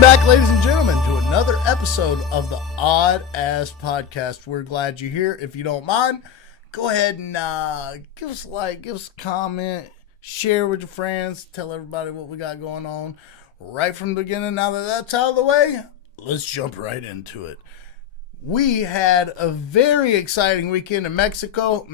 Welcome back, ladies and gentlemen, to another episode of the Oddass podcast. We're glad you're here. If you don't mind, go ahead and give us a like, give us a comment, share with your friends, tell everybody what we got going on right from the beginning. Now that that's out of the way, let's jump right into it. We had a very exciting weekend in Mexico.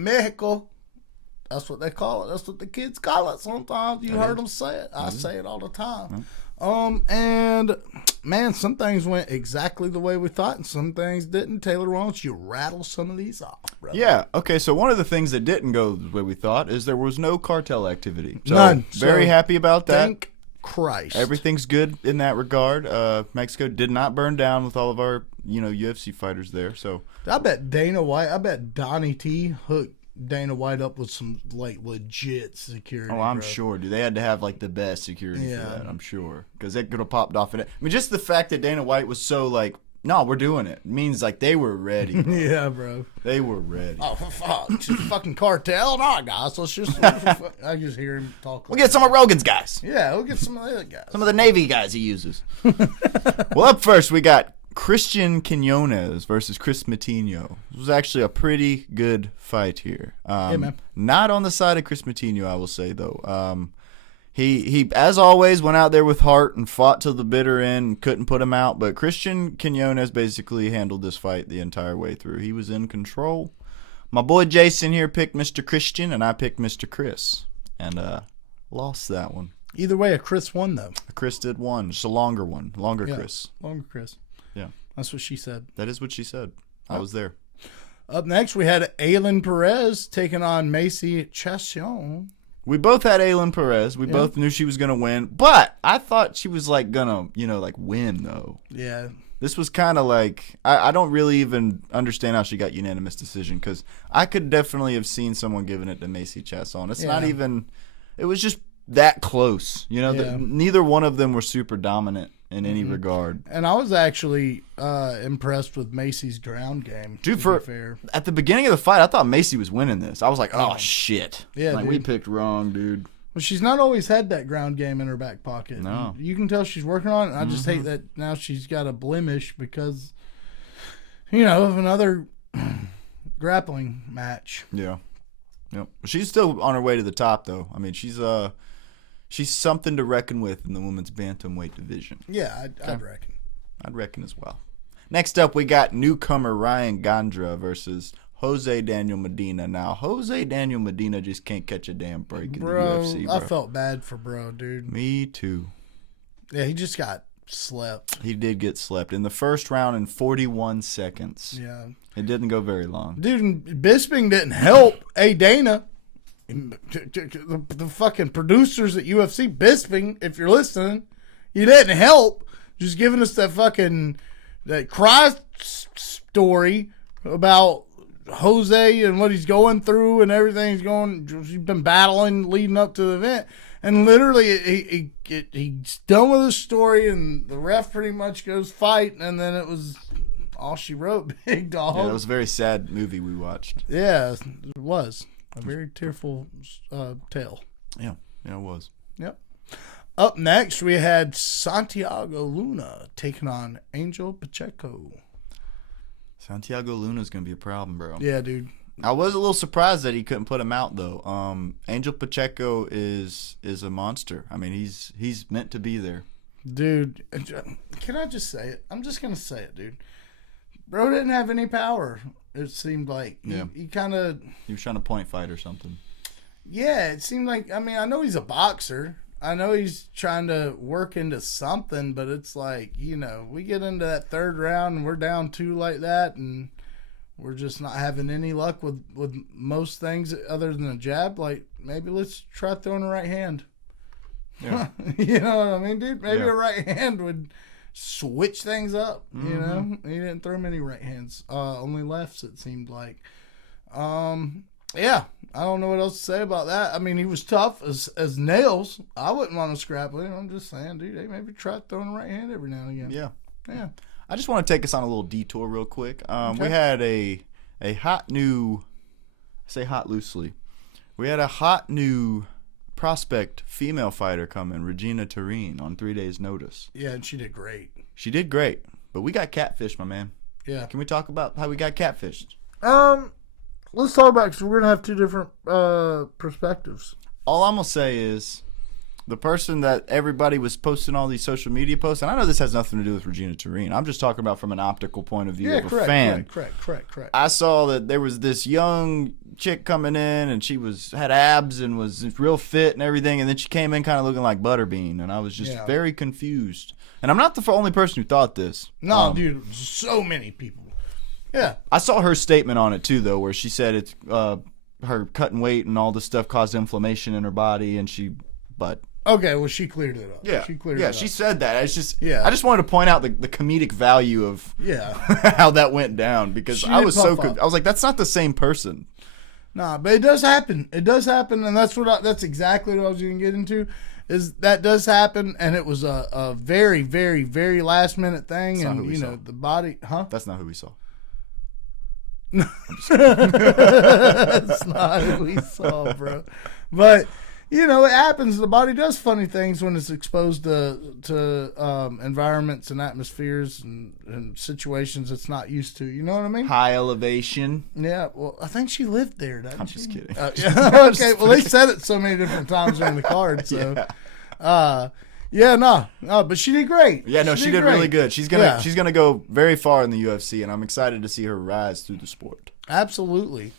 That's what they call it. That's what the kids call it sometimes. You heard them say it. I say it all the time. And man, some things went exactly the way we thought, and some things didn't. Taylor, why don't you rattle some of these off, brother? Yeah. Okay. So one of the things that didn't go the way we thought is there was no cartel activity. So None. Very happy about that. Thank Christ. Everything's good in that regard. Mexico did not burn down with all of our, UFC fighters there. So I bet Donnie T hooked Dana White up with some legit security. Oh, I'm bro. sure, dude. They had to have the best security Yeah. for that. I'm sure, because they could have popped off in it. I mean, just the fact that Dana White was so no, we're doing it means they were ready. Bro. Yeah, bro. They were ready. Oh, fuck. Just fucking cartel. All right, guys. I just hear him talk. We'll get some of Rogan's guys. Yeah, we'll get some of the other guys. Some of the Navy guys he uses. Well, up first, we got Christian Quinones versus Chris Matinho. This was actually a pretty good fight here. Yeah, man. Not on the side of Chris Matinho, I will say, though. He as always, went out there with heart and fought till the bitter end and couldn't put him out. But Christian Quinones basically handled this fight the entire way through. He was in control. My boy Jason here picked Mr. Christian, and I picked Mr. Chris. And lost that one. Either way, a Chris won, though. Chris did one. Just a longer one. Longer Yeah, Chris. Longer Chris. Yeah. That's what she said. That is what she said. I was there. Up next, we had Aylin Perez taking on Macy Chassion. We both had Aylin Perez. We both knew she was going to win. But I thought she was going to, win, though. Yeah. This was kind of I don't really even understand how she got unanimous decision, because I could definitely have seen someone giving it to Macy Chasson. It's not even, it was just that close. Neither one of them were super dominant in any regard. And I was actually impressed with Macy's ground game. Dude, fair. At the beginning of the fight, I thought Macy was winning this. I was like, oh, shit. Yeah, we picked wrong, dude. Well, she's not always had that ground game in her back pocket. No. You can tell she's working on it. And I just hate that now she's got a blemish because, of another grappling match. Yeah. Yep. She's still on her way to the top, though. I mean, she's something to reckon with in the women's bantamweight division. Yeah, I'd reckon. I'd reckon as well. Next up, we got newcomer Ryan Gondra versus Jose Daniel Medina. Now, Jose Daniel Medina just can't catch a damn break in the UFC, bro. I felt bad for bro, dude. Me too. Yeah, he just got slept. He did get slept in the first round in 41 seconds. Yeah. It didn't go very long. Dude, and Bisping didn't help. Hey, Dana. The fucking producers at UFC, Bisping, if you're listening, you didn't help. Just giving us that cry story about Jose and what he's going through and everything he's been battling leading up to the event. And literally, he's done with his story, and the ref pretty much goes fight, and then it was all she wrote, big dog. Yeah, it was a very sad movie we watched. Yeah, it was. A very tearful tale. Yeah, it was. Yep. Up next, we had Santiago Luna taking on Angel Pacheco. Santiago Luna's going to be a problem, bro. Yeah, dude. I was a little surprised that he couldn't put him out, though. Angel Pacheco is a monster. I mean, he's meant to be there. Dude, can I just say it? I'm just going to say it, dude. Bro didn't have any power, it seemed like. He kind of... He was trying to point fight or something. Yeah, it seemed like... I mean, I know he's a boxer. I know he's trying to work into something, but it's like, we get into that third round and we're down 2 like that, and we're just not having any luck with most things other than a jab. Like, maybe let's try throwing a right hand. Yeah. You know what I mean, dude? Maybe a right hand would switch things up, He didn't throw many right hands. Only lefts, it seemed like. Yeah, I don't know what else to say about that. I mean, he was tough as nails. I wouldn't want to scrap with him. I'm just saying, dude, hey, maybe try throwing a right hand every now and again. Yeah. I just want to take us on a little detour real quick. We had a hot new, I say hot loosely, we had a hot new prospect female fighter coming, Regina Tureen, on 3 days' notice. Yeah, and she did great. She did great, but we got catfished, my man. Yeah. Can we talk about how we got catfished? Let's talk about it because we're gonna have two different perspectives. All I'm gonna say is the person that everybody was posting all these social media posts, and I know this has nothing to do with Regina Tureen. I'm just talking about from an optical point of view of a fan. Correct. I saw that there was this young chick coming in, and she had abs and was real fit and everything, and then she came in kind of looking like Butterbean, and I was just very confused. And I'm not the only person who thought this. No, dude, so many people. Yeah. I saw her statement on it too, though, where she said it's her cutting weight and all this stuff caused inflammation in her body, and but. Okay, well, she cleared it up. Yeah, she said that. It's just, I just wanted to point out the comedic value of how that went down, because I was I was like, that's not the same person. Nah, but it does happen. It does happen, and that's exactly what I was going to get into. Is that does happen, and it was a very, very, very last minute thing, and the body, That's not who we saw. That's not who we saw, bro. But. It happens. The body does funny things when it's exposed to environments and atmospheres and situations it's not used to. You know what I mean? High elevation. Yeah. Well, I think she lived there, doesn't I'm just kidding. Okay. Well, they said it so many different times on the card. So, but she did great. Yeah, no, she did really good. She's gonna go very far in the UFC, and I'm excited to see her rise through the sport. Absolutely.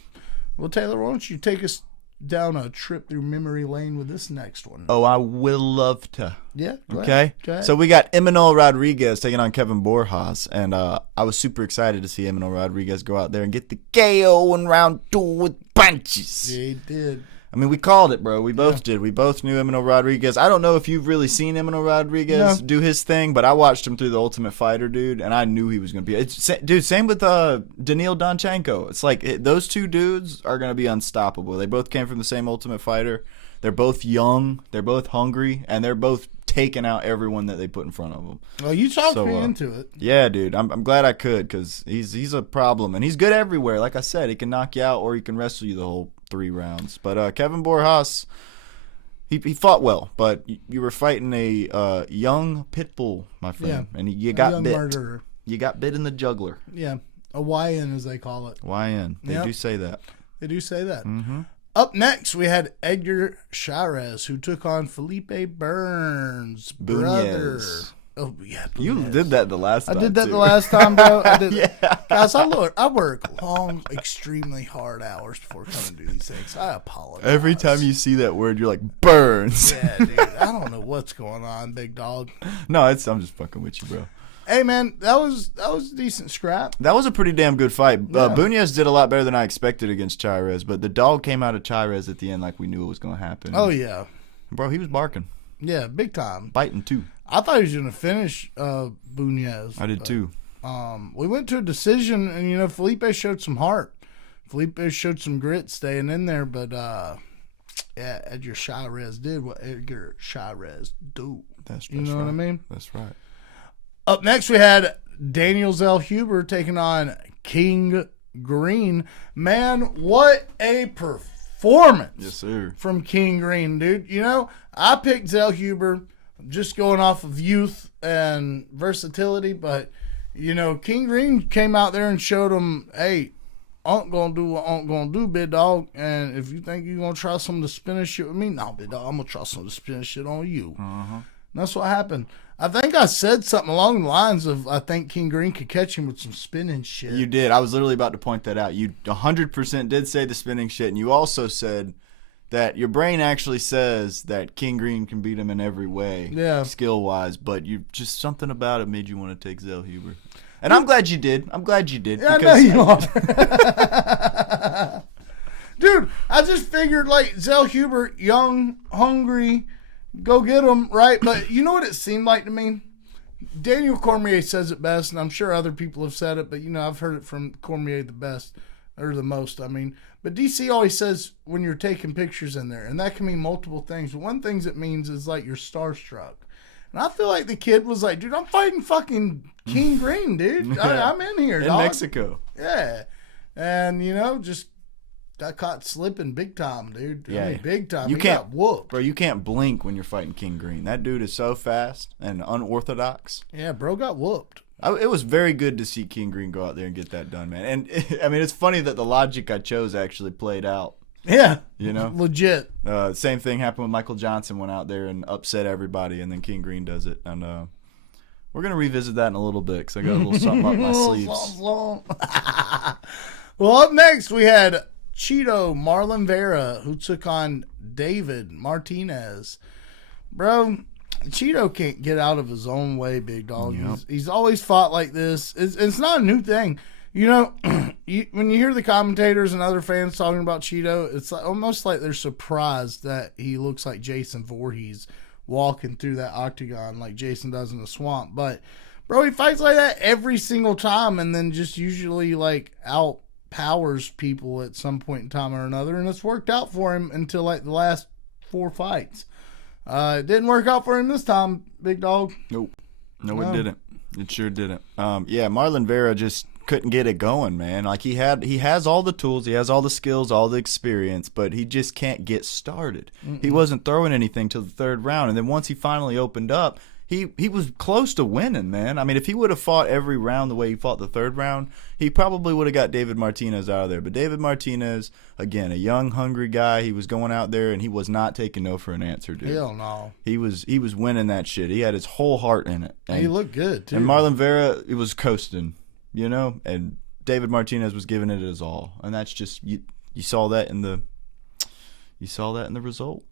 Well, Taylor, why don't you take us down a trip through memory lane with this next one? Oh, I will love to. Yeah. Okay. So we got Emmanuel Rodriguez taking on Kevin Borjas, and I was super excited to see Emmanuel Rodriguez go out there and get the KO in round 2 with punches. Yeah, he did. I mean, we called it, bro. We both did. We both knew Emmanuel Rodriguez. I don't know if you've really seen Emmanuel Rodriguez do his thing, but I watched him through The Ultimate Fighter, dude, and I knew he was going to be. Dude, same with Daniil Donchenko. It's like those two dudes are going to be unstoppable. They both came from the same Ultimate Fighter. They're both young. They're both hungry, and they're both taking out everyone that they put in front of them. Well, you talked me into it. Yeah, dude. I'm glad I could, because he's a problem, and he's good everywhere. Like I said, he can knock you out or he can wrestle you the whole 3 rounds. But Kevin Borjas, he fought well, but you were fighting a young pit bull, my friend, and you got bit. Murderer. You got bit in the jugular. Yeah, a YN as they call it. YN. They do say that. They do say that. Mm-hmm. Up next, we had Edgar Chairez, who took on Felipe Burns' brother. Oh, yeah. You did that the last time. I did that the last time, bro. I did. Guys, I work long, extremely hard hours before coming to these things. I apologize. Every time you see that word, you're like, Burns. Yeah, dude. I don't know what's going on, big dog. No, I'm just fucking with you, bro. Hey, man, that was a decent scrap. That was a pretty damn good fight. Bunez did a lot better than I expected against Chairez, but the dog came out of Chairez at the end like we knew it was going to happen. Oh, yeah. Bro, he was barking. Yeah, big time. Biting, too. I thought he was going to finish Bunez. I did, too. We went to a decision, and, Felipe showed some heart. Felipe showed some grit staying in there, but, Edgar Chairez did what Edgar Chairez do. That's you know right. what I mean? That's right. Up next, we had Daniel Zellhuber taking on King Green. Man, what a performance. Yes, sir. From King Green, dude. I picked Zellhuber just going off of youth and versatility, but, King Green came out there and showed him, hey, Unc gonna do what Unc gonna do, big dog. And if you think you're gonna try some of the spinning shit with me, no, big dog, I'm gonna try some of the spinning shit on you. Uh-huh. And that's what happened. I think I said something along the lines of I think King Green could catch him with some spinning shit. You did. I was literally about to point that out. You 100% did say the spinning shit, and you also said that your brain actually says that King Green can beat him in every way, skill-wise, but you just something about it made you want to take Zellhuber. And I'm glad you did. Yeah, I know you are. Dude, I just figured, like, Zellhuber, young, hungry, go get him, right? But you know what it seemed like to me? Daniel Cormier says it best, and I'm sure other people have said it, but, I've heard it from Cormier the best, or the most, I mean. But DC always says when you're taking pictures in there, and that can mean multiple things. But one thing it means is, like, you're starstruck. And I feel like the kid was like, dude, I'm fighting fucking King Green, dude. I'm in here, in dog. Mexico. Yeah. And, just got caught slipping big time, dude. Yeah, I mean, big time. You He can't got whooped. bro. You can't blink when you're fighting King Green. That dude is so fast and unorthodox. Yeah, bro got whooped. It was very good to see King Green go out there and get that done, man. And I mean, it's funny that the logic I chose actually played out. Yeah, You know, legit. same thing happened when Michael Johnson went out there and upset everybody, and then King Green does it. And we're gonna revisit that in a little bit because I got a little something up my sleeves. Well, up next we had Cheeto Marlon Vera, who took on David Martinez. Bro, Cheeto can't get out of his own way, big dog. Yep. He's always fought like this. It's not a new thing. You know, when you hear the commentators and other fans talking about Cheeto, it's almost like they're surprised that he looks like Jason Voorhees walking through that octagon like Jason does in the swamp. But, bro, he fights like that every single time and then just usually, like, outpowers people at some point in time or another. And it's worked out for him until, like, the last 4 fights. It didn't work out for him this time, big dog. Nope. No, it didn't. It sure didn't. Yeah, Marlon Vera just couldn't get it going, man. Like he has all the tools, he has all the skills, all the experience, but he just can't get started. He wasn't throwing anything till the third round, and then once he finally opened up, he was close to winning, man. I mean, if he would have fought every round the way he fought the third round, he probably would have got David Martinez out of there. But David Martinez, again, a young, hungry guy, he was going out there and he was not taking no for an answer, dude. Hell no. He was winning that shit. He had his whole heart in it. And he looked good, too. And Marlon Vera, it was coasting, you know, and David Martinez was giving it his all. And that's just you saw that in the result.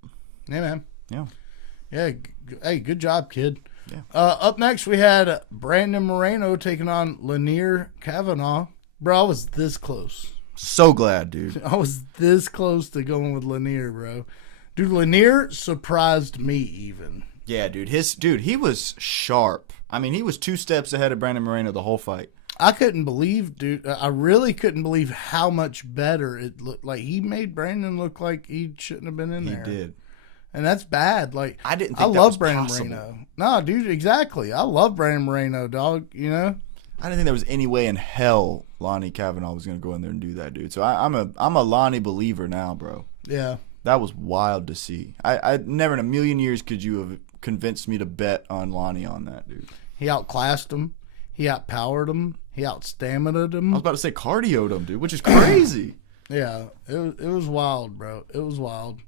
Yeah, man. Yeah. Yeah, hey, good job, kid. Yeah. Up next, we had Brandon Moreno taking on Lanier Kavanaugh. Bro, I was this close. So glad, dude. I was this close to going with Lanier, bro. Dude, Lanier surprised me even. Yeah, dude. He was sharp. I mean, he was 2 steps ahead of Brandon Moreno the whole fight. I couldn't believe, dude. I really couldn't believe how much better it looked. Like, he made Brandon look like he shouldn't have been in there. He did. And that's bad. Like, I didn't think I that love was Brandon possible. Moreno. No, dude, exactly. I love Brandon Moreno, dog. You know? I didn't think there was any way in hell Lonnie Kavanaugh was going to go in there and do that, dude. So I'm a Lonnie believer now, bro. Yeah. That was wild to see. I never in a million years could you have convinced me to bet on Lonnie on that, dude. He outclassed him. He outpowered him. He outstamina'd him. I was about to say cardioed him, dude, which is crazy. Yeah, it was wild, bro. It was wild.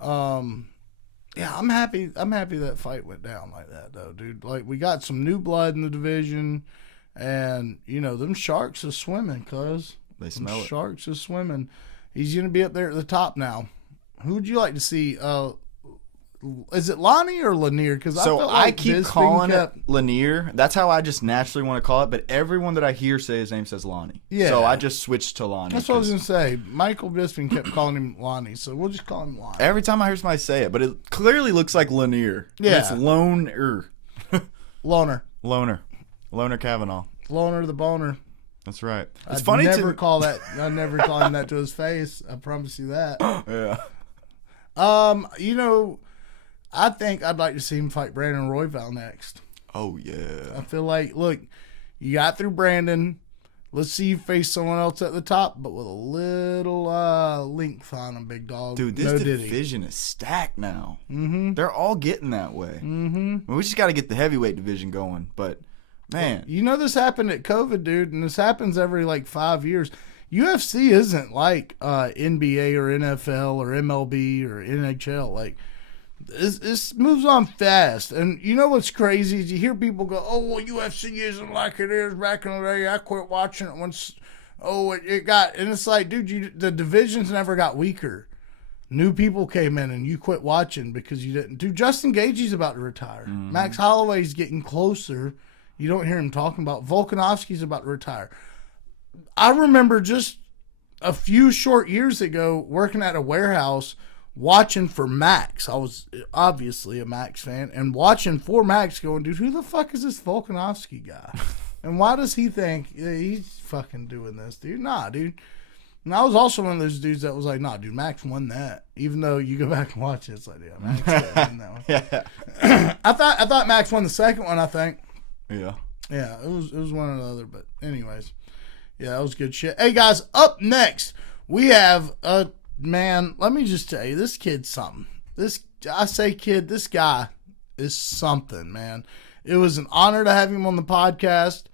Yeah, I'm happy that fight went down like that, though, dude. Like, we got some new blood in the division, and, you know, them sharks are swimming, cuz. They smell it. Sharks are swimming. He's going to be up there at the top now. Who would you like to see? Is it Lonnie or Lanier? Because I keep calling it Lanier. That's how I just naturally want to call it. But everyone that I hear say his name says Lonnie. Yeah. So I just switched to Lonnie. That's what I was going to say. Michael Bisping kept calling him Lonnie, so we'll just call him Lonnie. Every time I hear somebody say it, but it clearly looks like Lanier. Yeah. It's Loner. Loner. Loner Kavanaugh. Loner the boner. That's right. I'd never call him that to his face. I promise you that. Yeah. You know, I think I'd like to see him fight Brandon Royval next. Oh, yeah. I feel like, look, you got through Brandon. Let's see you face someone else at the top, but with a little length on him, big dog. Dude, this division is stacked now. Mm-hmm. They're all getting that way. Mm-hmm. We just got to get the heavyweight division going. But, man. You know this happened at COVID, dude, and this happens every, 5 years. UFC isn't like NBA or NFL or MLB or NHL. Like, this moves on fast. And you know what's crazy is you hear people go, oh, well, UFC isn't like it is back in the day. I quit watching it once. Oh, it got – and it's like, dude, the divisions never got weaker. New people came in and you quit watching because you didn't. Dude, Justin Gaethje's about to retire. Mm-hmm. Max Holloway's getting closer. You don't hear him talking about – Volkanovski's about to retire. I remember just a few short years ago working at a warehouse watching for Max. I was obviously a Max fan and watching for Max going, dude, who the fuck is this Volkanovski guy? And why does he think he's fucking doing this, dude? Nah, dude. And I was also one of those dudes that was like, nah, dude, Max won that. Even though you go back and watch it, it's like, yeah, Max won that one. Yeah. I thought Max won the second one, I think. Yeah. Yeah, it was one or the other, but anyways. Yeah, that was good shit. Hey, guys, up next, We have a man. Let me just tell you, this kid's something. This I say, kid, this guy is something, man. It was an honor to have him on the podcast,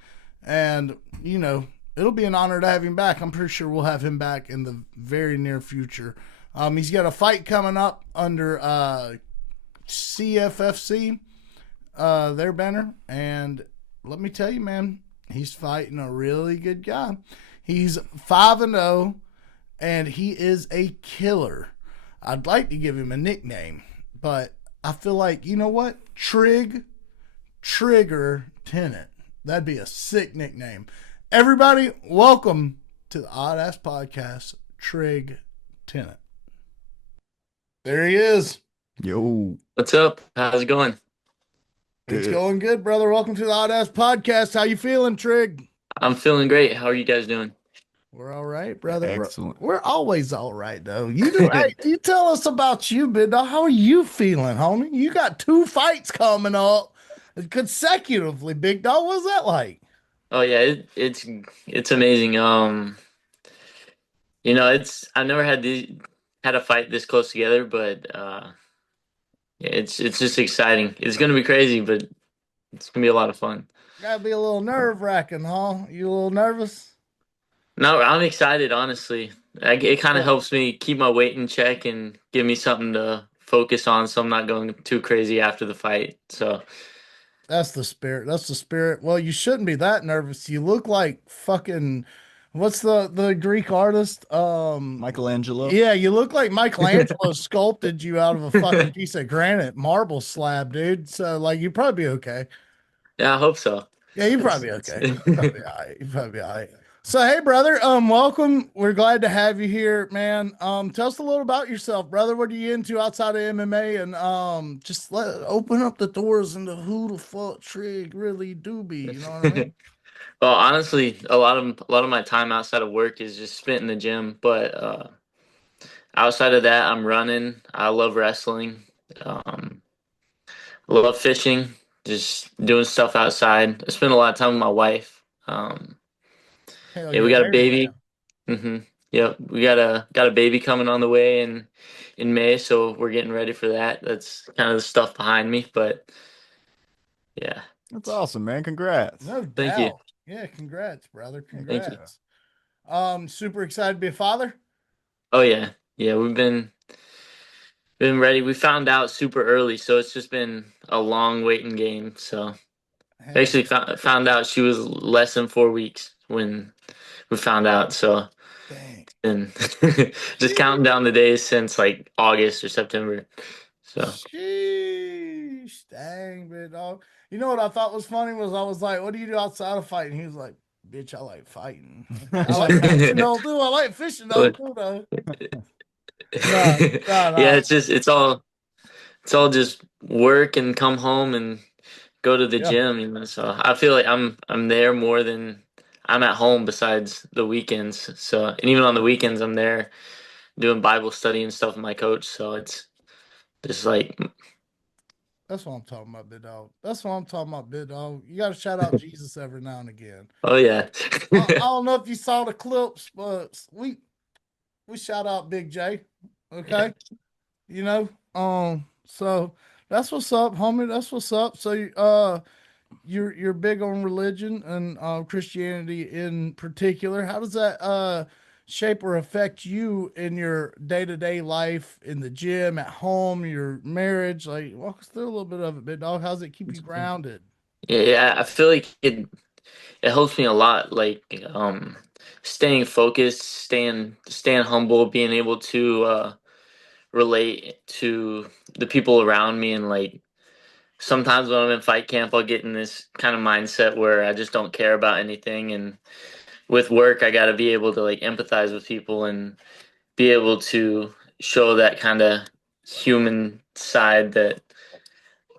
and it'll be an honor to have him back. I'm pretty sure we'll have him back in the very near future. He's got a fight coming up under CFFC, their banner, and let me tell you, man, he's fighting a really good guy. He's 5-0, and he is a killer. I'd like to give him a nickname, but I feel like, you know what? Trigger Tennant. That'd be a sick nickname. Everybody, welcome to the Oddass podcast, Trig Tennant. There he is. Yo. What's up? How's it going? It's going good, brother. Welcome to the Oddass podcast. How you feeling, Trig? I'm feeling great. How are you guys doing? We're all right, brother. Excellent. We're always all right, though. You do. Hey, you tell us about you, big dog. How are you feeling, homie? You got 2 fights coming up consecutively, big dog. What's that like? Oh yeah, it's amazing. I've never had a fight this close together, but yeah, it's just exciting. It's gonna be crazy, but it's gonna be a lot of fun. Gotta be a little nerve-wracking, huh? You a little nervous? No, I'm excited, honestly. It kind of helps me keep my weight in check and give me something to focus on, so I'm not going too crazy after the fight. So That's the spirit. That's the spirit. Well, you shouldn't be that nervous. You look like fucking what's the Greek artist? Michelangelo. Yeah, you look like Michelangelo sculpted you out of a fucking piece of granite marble slab, dude. So like you'd probably be okay. yeah, I hope so. Yeah, you'd probably be okay. You'd probably be all right. You'd probably be all right. So hey brother, welcome. We're glad to have you here, man. Tell us a little about yourself, brother. What are you into outside of MMA, and just open up the doors into who the fuck Trig really do be. You know what I mean? Well, honestly, a lot of my time outside of work is just spent in the gym. But outside of that, I'm running. I love wrestling. Um, I love fishing. Just doing stuff outside. I spend a lot of time with my wife. Hell Yeah, yeah, we got a married baby. man. Yep, we got a baby coming on the way in May, so we're getting ready for that. That's kind of the stuff behind me. But yeah, That's awesome, man. Congrats. No thank you, doubt. Yeah, congrats, brother. thank you. Congrats. Super excited to be a father. Oh yeah, yeah. We've been ready. We found out super early, so it's just been a long waiting game. So I Hell actually found out she was less than 4 weeks when we found out. So dang. and just counting down the days since like August or September. So Sheesh, dang, big dog. You know what I thought was funny was I was like, "What do you do outside of fighting?" He was like, "Bitch, I like fighting. I like fishing though too. I like fishing though but too though." Nah, nah, yeah, nah. it's all just work and come home and go to the Yeah, gym. So I feel like I'm there more than I'm at home besides the weekends. So and even on the weekends I'm there doing Bible study and stuff with my coach. So it's just like, that's what I'm talking about, big dog. That's what I'm talking about, big dog. You got to shout out Jesus every now and again. oh yeah. I don't know if you saw the clips, but we shout out Big J. Yeah. Okay, so that's what's up, homie. That's what's up. So you're big on religion and Christianity in particular. How does that shape or affect you in your day-to-day life, in the gym, at home, your marriage? Like walk us through a little bit of it, big dog. How's it keep you grounded? Yeah, I feel like it helps me a lot, like staying focused, staying humble, being able to relate to the people around me. And like sometimes when I'm in fight camp I'll get in this kind of mindset where I just don't care about anything, and with work I got to be able to like empathize with people and be able to show that kind of human side that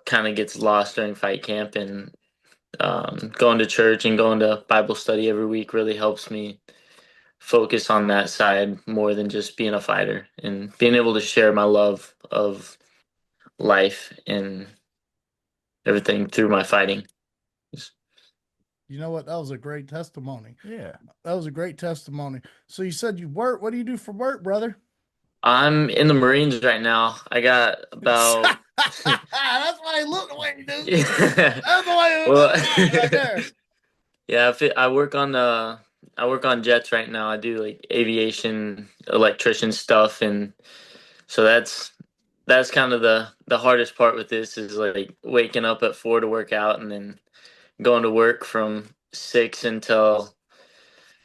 kind of gets lost during fight camp. And going to church and going to Bible study every week really helps me focus on that side more than just being a fighter, and being able to share my love of life and everything through my fighting. You know what? That was a great testimony. Yeah. That was a great testimony. So you said you work. What do you do for work, brother? I'm in the Marines right now. I got about That's why he looked the way he do. yeah. That's the way Well, right there. yeah, I work on I work on jets right now. I do like aviation electrician stuff, and so that's kind of the hardest part with this is like waking up at 4 to work out and then going to work from 6 until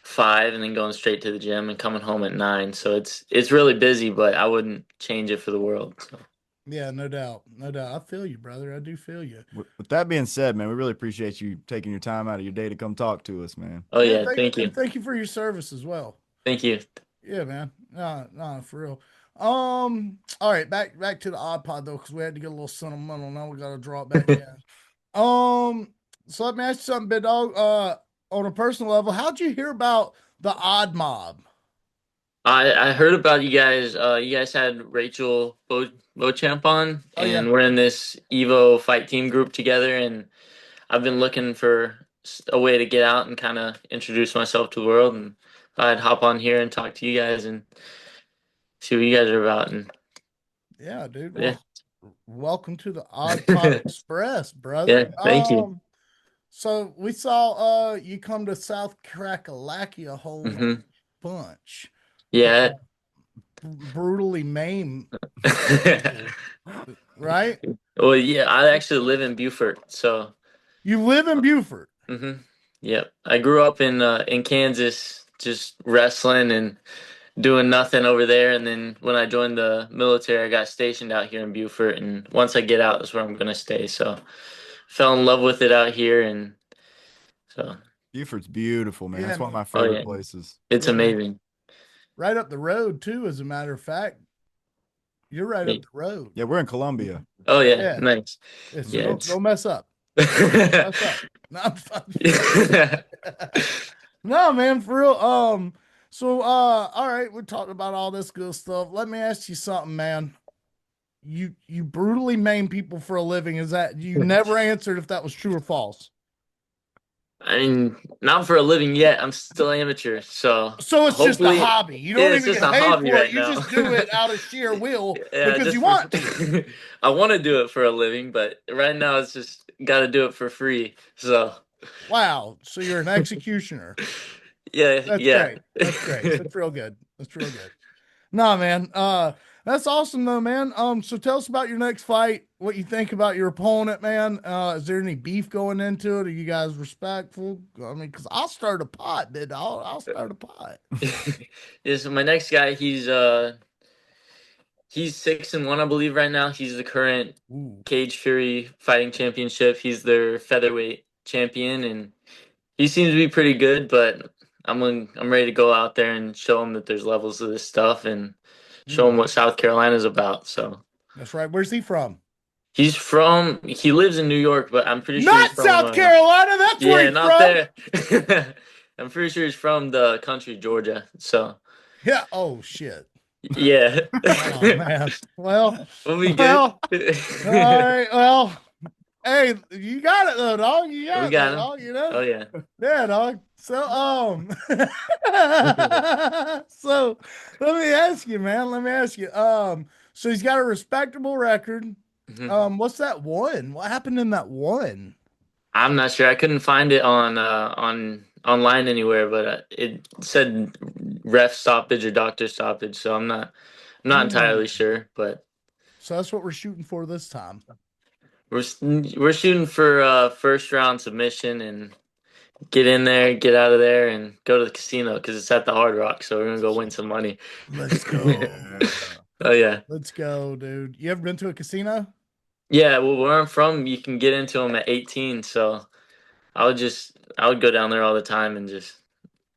5 and then going straight to the gym and coming home at 9. So it's really busy, but I wouldn't change it for the world. So. Yeah, no doubt. No doubt. I feel you, brother. I do feel you. With that being said, man, we really appreciate you taking your time out of your day to come talk to us, man. Oh Yeah, yeah, thank you. thank you for your service as well. Thank you. Yeah, man. No, for real. All right, back to the odd pod though, because we had to get a little sentimental. Now we gotta draw it back in. So let me ask you something, big dog. On a personal level, how'd you hear about the Odd Mob? I heard about you guys. You guys had Rachel Beauchamp on, Oh yeah. and we're in this Evo fight team group together. And I've been looking for a way to get out and kind of introduce myself to the world. And I'd hop on here and talk to you guys and see what you guys are about. And Yeah, dude. yeah, Well, welcome to the Odd Pod Express, brother. yeah. Thank you. So we saw you come to South Crackalacky a whole Mhm. bunch. Yeah. Brutally maim, right? Well, yeah. I actually live in Beaufort, so. You live in Beaufort. Yep. I grew up in Kansas, just wrestling and doing nothing over there. And then when I joined the military, I got stationed out here in Beaufort. And once I get out, that's where I'm gonna stay. So fell in love with it out here, and so. Beaufort's beautiful, man. Yeah, That's one of my Oh favorite yeah, places. it's Yeah, man. amazing. Right up the road too. As a matter of fact, you're right up the road. Yeah, we're in Columbia. Oh yeah, Yeah. nice. Yeah, so Yeah, don't mess up. Mess up. No, I'm fine. No, man, for real. So all right, we're talking about all this good stuff. Let me ask you something, man. You brutally maim people for a living. Is that you never answered if that was true or false? I mean, not for a living yet. I'm still amateur, so So it's just a hopefully, hobby. You yeah, don't it's even just get a paid hobby for right it. You now. just do it out of sheer will Yeah, because just you want to. for, I want to do it for a living, but right now it's just got to do it for free. So Wow. So you're an executioner. yeah, That's yeah. great. That's great. That's real good. That's real good. No, man. That's awesome though, man. So tell us about your next fight, what you think about your opponent, man. Is there any beef going into it? Are you guys respectful? I mean, because I'll start a pot, dude. I'll start a pot. Yeah, so my next guy, he's 6-1, I believe, right now. He's the current Ooh. Cage Fury fighting championship. He's their featherweight champion, and he seems to be pretty good. But I'm ready to go out there and show him that there's levels of this stuff and show him what South Carolina's about. So That's right. Where's he from? he lives in New York, but I'm pretty sure Not he's from South Carolina. That's where yeah, he's not from. there. I'm pretty sure he's from the country Georgia. So Yeah. Oh shit. yeah. Oh man. Well. We'll be Well. good. All right. Well. Hey, you got it though, dog. You got We it, got though, him. dog. You know. Oh yeah. Yeah, dog. So, so let me ask you, man. Let me ask you. So he's got a respectable record. Mhm. What's that one? What happened in that one? I'm not sure. I couldn't find it on online anywhere, but it said ref stoppage or doctor stoppage, so I'm not entirely sure, but So that's what we're shooting for this time. we're shooting for first round submission and get in there, get out of there, and go to the casino because it's at the Hard Rock, so we're gonna go win some money. Let's go. Oh yeah. Let's go, dude. You ever been to a casino? Yeah, well, where I'm from, you can get into them at 18, so I would go down there all the time and just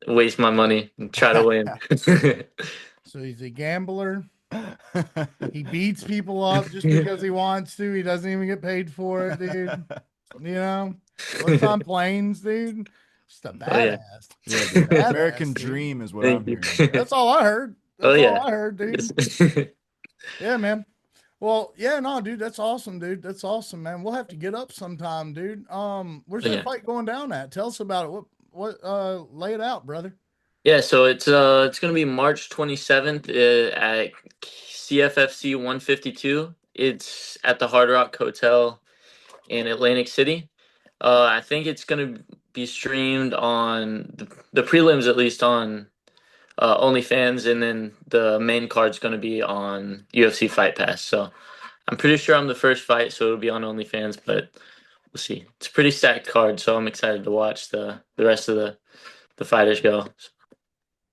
waste my money and try to win. So he's a gambler. He beats people up just because he wants to. He doesn't even get paid for it, dude. You know, what's on planes, dude? Just a Oh, yeah. badass. Yeah, Just a the badass, American dude. dream is what Thank I'm you. hearing. That's all I heard. Oh That's all yeah. I heard, dude. Yes. Yeah, man. Well, yeah, no, dude, that's awesome, dude. That's awesome, man. We'll have to get up sometime, dude. Where's But that yeah. fight going down at? Tell us about it. Lay it out, brother. Yeah, so it's gonna be March 27th at CFFC 152. It's at the Hard Rock Hotel in Atlantic City. I think it's gonna be streamed on the prelims, at least on OnlyFans, and then the main card's gonna be on UFC Fight Pass. So I'm pretty sure I'm the first fight, so it'll be on OnlyFans, but we'll see. It's a pretty stacked card, so I'm excited to watch the rest of the fighters go.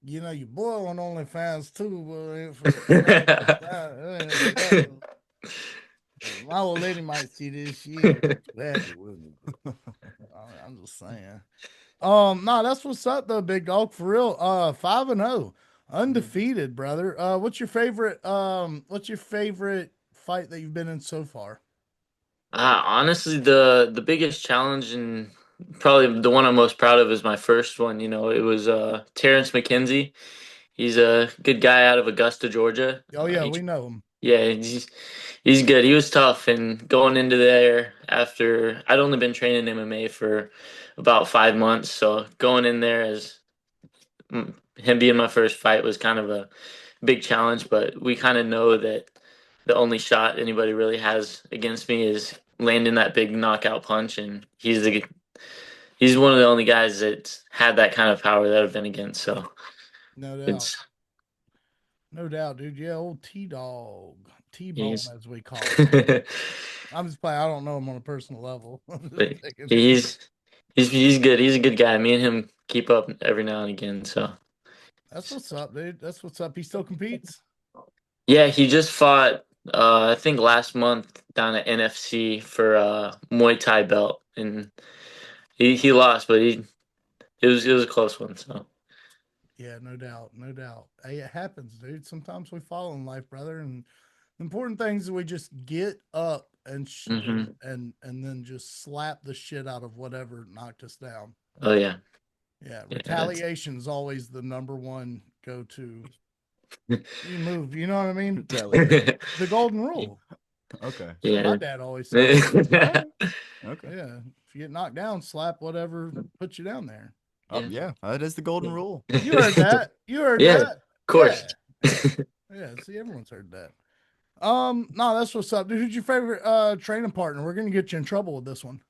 You know, your boy on OnlyFans too, boy. My old lady might see this. She ain't gonna be too happy with me. But I'm just saying. No, that's what's up though, big dog. For real. 5-0, undefeated, brother. What's your favorite fight that you've been in so far? Honestly, the biggest challenge and probably the one I'm most proud of is my first one. You know, it was Terrence McKenzie. He's a good guy out of Augusta, Georgia. Oh yeah, we know him. Yeah, he's good. He was tough, and going into there after I'd only been training MMA for about 5 months, so going in there as him being my first fight was kind of a big challenge. But we kind of know that the only shot anybody really has against me is landing that big knockout punch, and he's one of the only guys that's had that kind of power that I've been against. So No doubt. it's No doubt, dude. Yeah, old T Dog. T Bone, he's as we call him. I'm just playing. I don't know him on a personal level. I'm just but picking him. he's good. He's a good guy. Me and him keep up every now and again. So That's what's up, dude. That's what's up. He still competes. yeah, he just fought. I think last month down at NFC for Muay Thai belt, and he lost, but it was a close one. So Yeah, no doubt, no doubt. Hey, it happens, dude. Sometimes we fall in life, brother, and the important things is we just get up and hmm and then just slap the shit out of whatever knocked us down. oh yeah, Yeah, yeah, that's retaliation is always the number one go to. You move, you know what I mean? Retaliation. The golden rule. Okay. That's what my yeah. dad always said. Okay. Yeah, if you get knocked down, slap whatever puts you down there. Oh Yeah. yeah, that is the golden rule. You heard that. You heard Yeah, of that. course. Yeah, yeah, yeah. See, everyone's heard that. No, that's what's up, dude. Who's your favorite training partner? We're gonna get you in trouble with this one.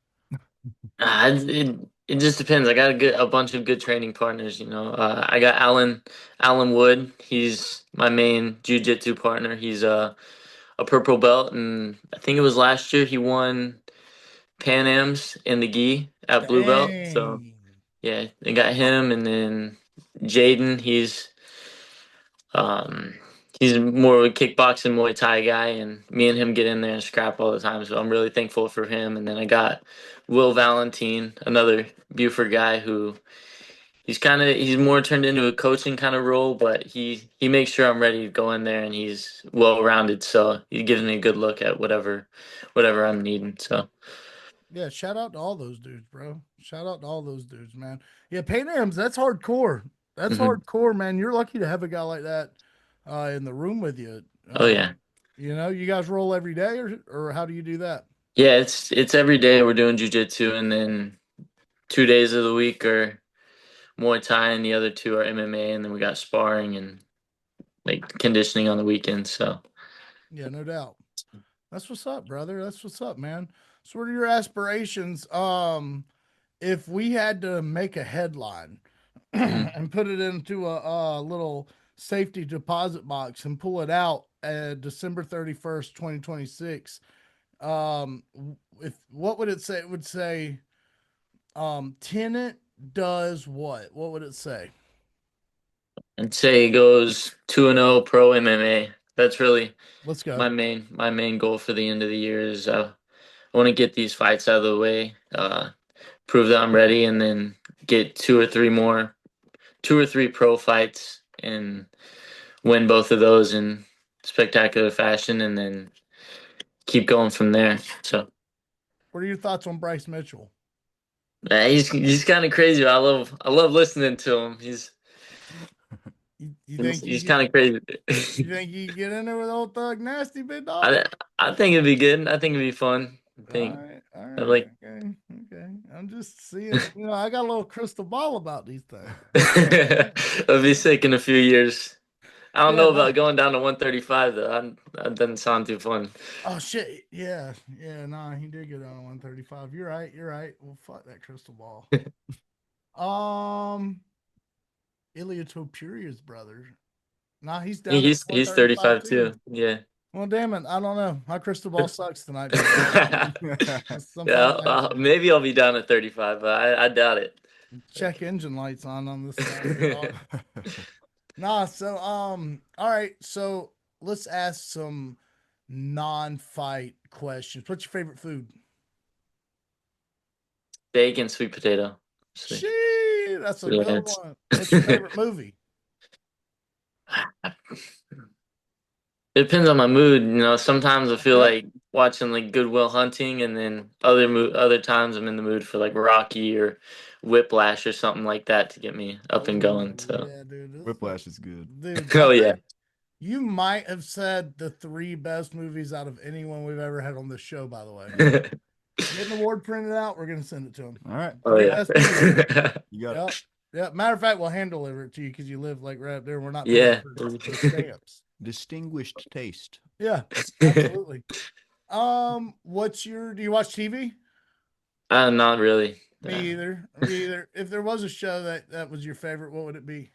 It just depends. I got a bunch of good training partners. You know, I got Alan Wood. He's my main jujitsu partner. He's a purple belt, and I think it was last year he won Pan Am's in the gi at blue belt. So Dang. yeah, they got him, and then Jaden. Um, he's more of a kickboxing Muay Thai guy, and me and him get in there and scrap all the time. So I'm really thankful for him. And then I got Will Valentine, another Beaufort guy who he's more turned into a coaching kind of role, but he makes sure I'm ready to go in there, and he's well rounded. So he gives me a good look at whatever I'm needing. So Yeah, shout out to all those dudes, bro. Shout out to all those dudes, man. Yeah, Pan Am's, that's hardcore. That's mhm. hardcore, man. You're lucky to have a guy like that in the room with you. Oh yeah. You know, you guys roll every day, or how do you do that? Yeah, it's every day we're doing jujitsu, and then 2 days of the week are Muay Thai, and the other two are MMA, and then we got sparring and like conditioning on the weekends. So Yeah, no doubt. That's what's up, brother. That's what's up, man. So what are your aspirations? If we had to make a headline mhm. and put it into a little safety deposit box and pull it out at December 31st, 2026, if what would it say? It would say Tennant does what? What would it say? I'd say he goes 2-0 pro MMA. That's really Let's go. my main goal for the end of the year is I want to get these fights out of the way, prove that I'm ready, and then get two or three pro fights and win both of those in spectacular fashion, and then keep going from there. So What are your thoughts on Bryce Mitchell? he's kind of crazy. I love listening to him. You He's, think he's kind of you crazy. think you get in there with old Thug Nasty, big dog? I I think it'd be good. I think it'd be fun. I think All I right, like. okay, okay. I'm just seeing, I got a little crystal ball about these things. It'll be sick in a few years. I don't Yeah, know no. about going down to 135 though. That doesn't sound too fun. Oh shit. Yeah, yeah. Nah, he did get on 135. You're right. You're right. Well, fuck that crystal ball. Um, Ilya Topuria's brother. Nah, he's down at He's 135 35 too. too. Yeah. Well, damn it. I don't know. My crystal ball sucks tonight, big dog. Yeah, Sometimes I have to maybe I'll be down at 35, but I doubt it. check engine lights on this side, big dog. Nah, so all right, so let's ask some non-fight questions. What's your favorite food? Steak and sweet potato. Sweet. Gee, that's a Yeah, good one. What's your favorite movie? it depends on my mood. Sometimes I feel Okay. like watching like Goodwill Hunting, and then other times I'm in the mood for like Rocky or Whiplash or something like that to get me up and Oh going. So, yeah, dude. Whiplash is good. Dude, I oh yeah. think you might have said the three best movies out of anyone we've ever had on this show, by the way. Get an award printed out. We're gonna send it to him. All right. Oh Three yeah. best movies. You got Yep. it. Yeah. Matter of fact, we'll hand deliver it to you because you live like right up there. We're not paying Yeah. for stamps. Distinguished taste. Yeah, absolutely. Do you watch TV? Not really. Me either. Me either. If there was a show that was your favorite, what would it be?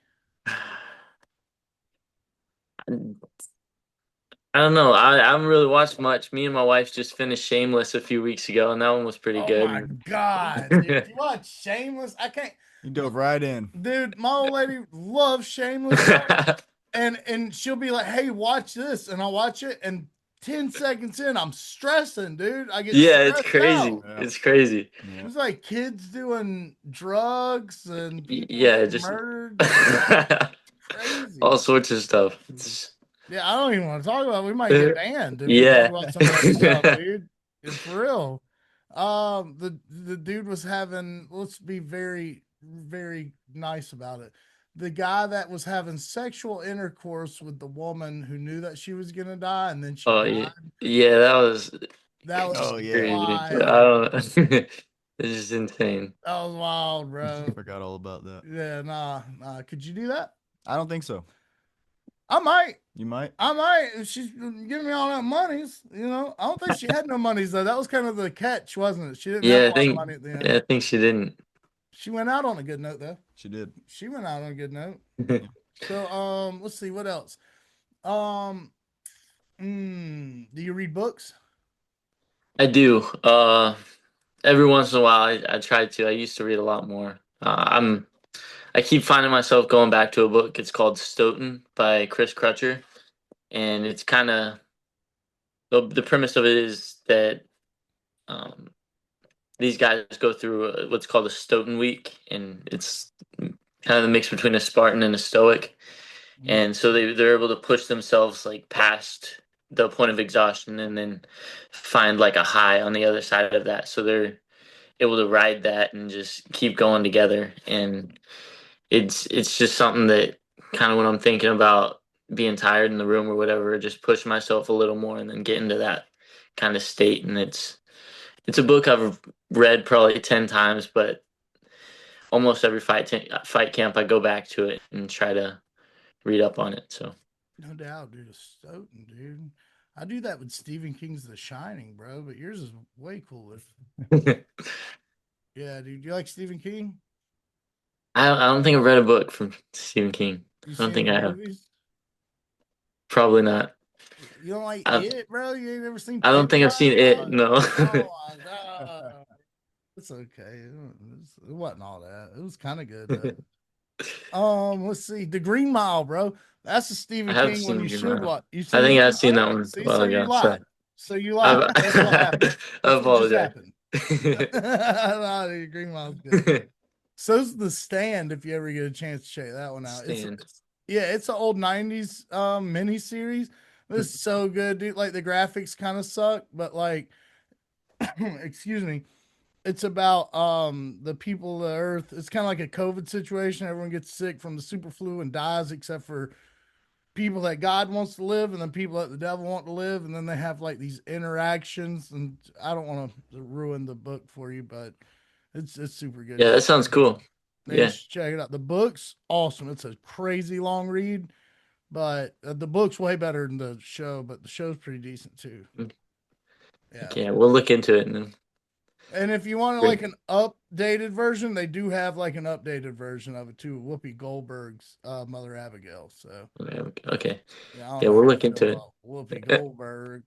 I don't know. I haven't really watched much. Me and my wife just finished Shameless a few weeks ago, and that one was pretty Oh my good. god, dude! You watch Shameless? I can't, You dove right in. dude. My old lady loves Shameless, bro. And she'll be like, "Hey, watch this," and I'll watch it, and 10 seconds in, I'm stressing, dude. I get Yeah, it's stressed crazy. out. Yeah. It's crazy. Yeah. It's like kids doing drugs and people Yeah, getting just murdered. And crazy. all sorts of stuff. It's, Yeah, I don't even want to talk about it. We might get banned if we talk yeah. about some of that stuff, dude. For real. The dude was having, let's be very, very nice about it. The guy that was having sexual intercourse with the woman who knew that she was gonna die and then she Oh died. yeah, yeah. That was That was Oh yeah. crazy. I wild. don't. It's just insane. That was wild, bro. Forgot all about that. Yeah, nah. Could you do that? I don't think so. I might. You might. I might. If she's giving me all that monies, I don't think she had no monies though. That was kind of the catch, wasn't it? She didn't have a Yeah, lot of money at the yeah, end. I think she didn't. She went out on a good note though. She did. She went out on a good note. So let's see what else. Um, do you read books? I do. Every once in a while, I try to. I used to read a lot more. I keep finding myself going back to a book. It's called Stoughton by Chris Crutcher, and it's kind of the premise of it is that um, these guys go through what's called a Stoughton week, and it's kind of the mix between a Spartan and a Stoic, and so they're able to push themselves like past the point of exhaustion, and then find like a high on the other side of that. So they're able to ride that and just keep going together, and it's just something that kind of when I'm thinking about being tired in the room or whatever, just push myself a little more and then get into that kind of state. And it's a book I've read probably 10 times, but almost every fight camp I go back to it and try to read up on it. So No doubt, dude. A Stoughton, dude. I do that with Stephen King's The Shining, bro. But yours is way cooler. Yeah, dude. Do you like Stephen King? I don't think I've read a book from Stephen King. You I don't seen think the I have. movies? Probably not. You don't like I, it, bro? You ain't never seen I don't think I've Pennywise? seen it. No. Oh my god. It's okay. It wasn't all that. It was kind of good though. Let's see. The Green Mile, bro. That's a I Stephen have King one seen you Green should Mile. watch. You I seen the think Green I've seen that Mile? one a See, while so you ago. So lied. So you lied. That's what happened. That's I what just apologize. happened. Nah, the Green Mile's good. So's The Stand, if you ever get a chance to check that one out. Stand. It's an old 90s mini series. It's so good, dude. Like the graphics kind of suck, but like excuse me, It's about the people of the earth. It's kind of like a COVID situation. Everyone gets sick from the super flu and dies, except for people that God wants to live and then people that the devil want to live. And then they have like these interactions. And I don't want to ruin the book for you, but it's super good. Yeah, that sounds cool. Yeah, you Yeah. should check it out. The book's awesome. It's a crazy long read, but the book's way better than the show. But the show's pretty decent too. Yeah. Okay, we'll look into it and then. And if you want like an updated version, they do have like an updated version of it too. Whoopi Goldberg's Mother Abigail. So Okay. yeah, I don't Yeah, know we'll how you look feel into it. about Whoopi Goldberg.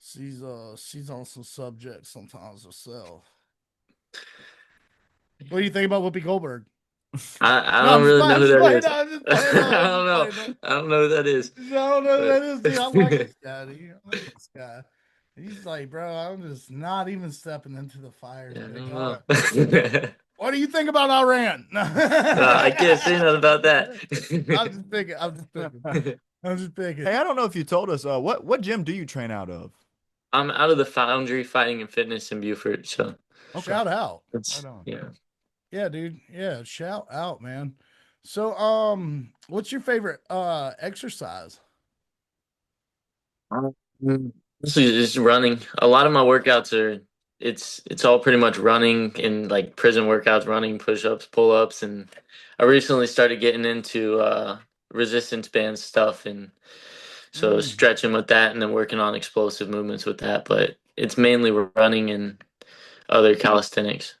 She's on some subjects sometimes herself. What do you think about Whoopi Goldberg? I No, I'm don't just really know playing. who that is. I'm just playing. I I'm don't just know. playing. I don't know who that is. I don't know who But that is, dude. I like this guy, dude. I like this guy. He's like, bro, I'm just not even stepping into the fire. Yeah, I Today. don't know. What do you think about Iran? I can't say nothing about that. I'm just picking. I'm just picking. Hey, I don't know if you told us what gym do you train out of? I'm out of the Foundry Fighting and Fitness in Beaufort, so Okay. Shout out. it's Right on. yeah. Yeah, dude. Yeah, shout out, man. So, what's your favorite exercise? Um, This is just running. A lot of my workouts are it's all pretty much running and like prison workouts, running, push-ups, pull-ups, and I recently started getting into resistance band stuff and so stretching with that and then working on explosive movements with that, but it's mainly running and other calisthenics.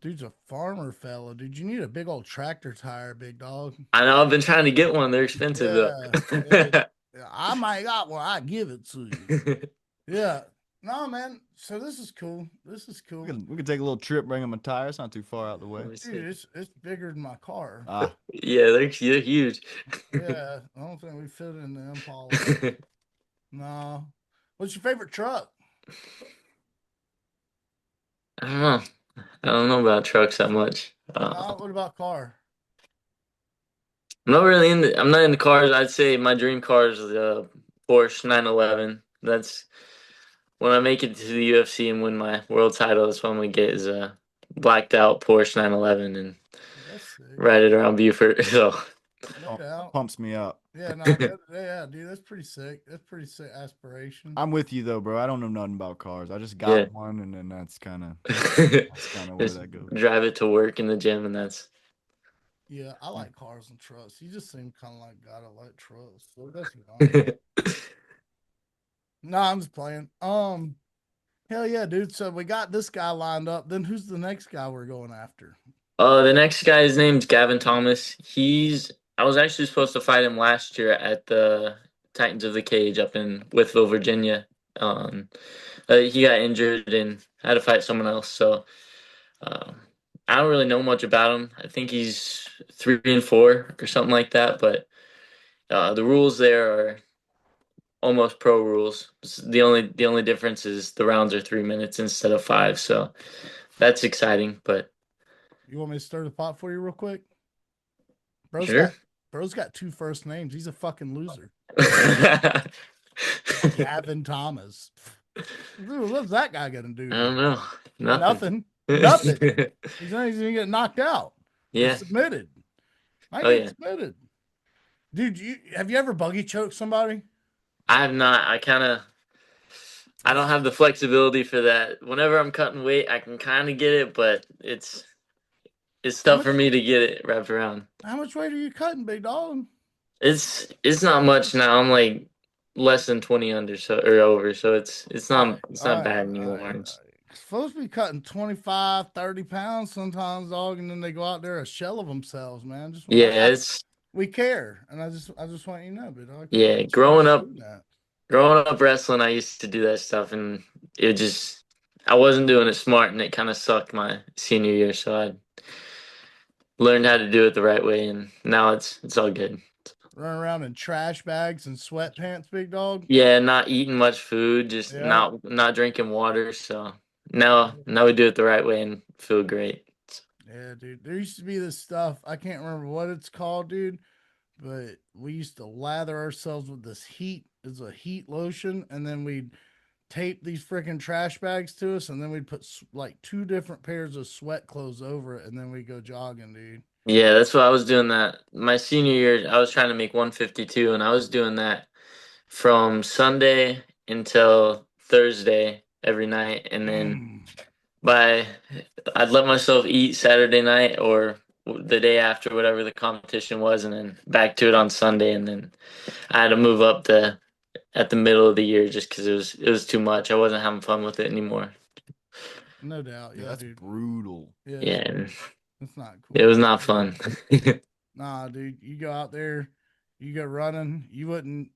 Dude's a farmer fella. Dude, you need a big old tractor tire, big dog. I know I've been trying to get one. They're expensive Yeah. though. Yeah, I might got one. I give it to you. Yeah. No, man. So this is cool. This is cool. We could take a little trip, bring them a tire. It's not too far out the way. Dude, it's bigger than my car. Ah, Yeah, they're huge. Yeah. I don't think we fit in the Impala. No. What's your favorite truck? I don't know. I don't know about trucks that much. No, what about car? I'm not really into. I'm not into cars. I'd say my dream car is the Porsche 911. That's when I make it to the UFC and win my world title. That's what I'm gonna get is a blacked out Porsche 911 and That's sick. ride it around Beaufort. So No doubt. pumps me up. Yeah, yeah, dude, that's pretty sick. That's pretty sick aspiration. I'm with you though, bro. I don't know nothing about cars. I just got Yeah. one, and then that's kind of where just that goes. drive it to work in the gym, and that's Yeah, I like cars and trucks. You just seem kind of like God. I like trucks. So that's fine. No, I'm just playing. Hell yeah, dude. So we got this guy lined up. Then who's the next guy we're going after? The next guy, his name's Gavin Thomas. I was actually supposed to fight him last year at the Titans of the Cage up in Withville, Virginia. He got injured and had to fight someone else. So I don't really know much about him. I think he's 3-4 or something like that. But the rules there are almost pro rules. The only difference is the rounds are 3 minutes instead of 5. So that's exciting. But You want me to stir the pot for you real quick? Bro's sure. Bro's got 2 first names. He's a fucking loser. Gavin Thomas. Dude, what's that guy gonna do? I don't know. Nothing. Nothing. He's not even gonna get knocked out. Yeah. He's submitted. Submitted. Dude, have you ever buggy choked somebody? I have not. I don't have the flexibility for that. Whenever I'm cutting weight, I can kind of get it, but it's tough for me to get it wrapped around. How much weight are you cutting, big dog? It's not much now. I'm like less than 20 under or over, so it's not bad anymore. It's supposed to be cutting 25, 30 pounds sometimes, dog, and then they go out there a shell of themselves, man. We care, and I just want you to know, big dog. Yeah, growing up wrestling, I used to do that stuff, and I wasn't doing it smart, and it kind of sucked my senior year. So I learned how to do it the right way, and now it's all good. Run around in trash bags and sweatpants, big dog. Yeah, not eating much food, just not drinking water. So now we do it the right way and feel great. Yeah, dude. There used to be this stuff. I can't remember what it's called, dude. But we used to lather ourselves with this heat. It's a heat lotion, and then we'd tape these freaking trash bags to us, and then we'd put like 2 different pairs of sweat clothes over it, and then we'd go jogging, dude. Yeah, that's what I was doing that. My senior year, I was trying to make 152, and I was doing that from Sunday until Thursday every night, and then by I'd let myself eat Saturday night or the day after, whatever the competition was, and then back to it on Sunday, and then I had to move up to at the middle of the year just because it was too much. I wasn't having fun with it anymore. No doubt. Yeah, that's dude. brutal. Yeah, Yeah, and it's not cool. it was not fun. Nah, dude. You go out there, you go running. You wouldn't.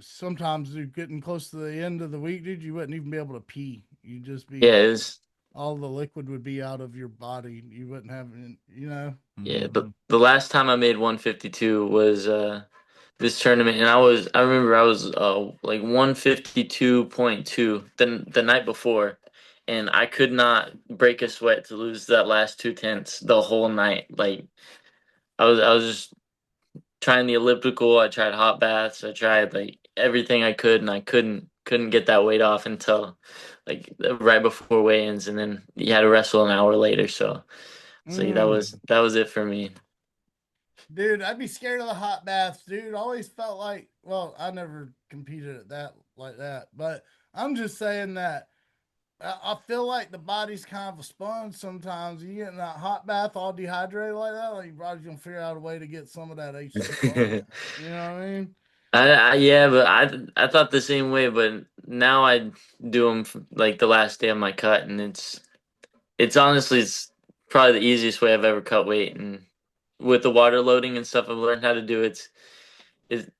Sometimes, dude, getting close to the end of the week, dude, you wouldn't even be able to pee. You'd just be. Yeah, it was. All the liquid would be out of your body. You wouldn't have, you know. Yeah, the last time I made 152 was this tournament, and I remember I was like 152.2 the night before, and I could not break a sweat to lose that last 2/10 the whole night. Like I was just trying the elliptical, I tried hot baths, I tried like everything I could, and I couldn't get that weight off until like right before weigh-ins, and then you had to wrestle an hour later. So that was it for me. Dude, I'd be scared of the hot baths, dude. Always felt like, well, I never competed at that like that, but I'm just saying that I feel like the body's kind of a sponge sometimes. You get in that hot bath all dehydrated like that, like your body's gonna figure out a way to get some of that H2O. You know what I mean? Yeah, but I thought the same way, but now I do them like the last day of my cut, and it's honestly it's probably the easiest way I've ever cut weight, and with the water loading and stuff I've learned how to do, it's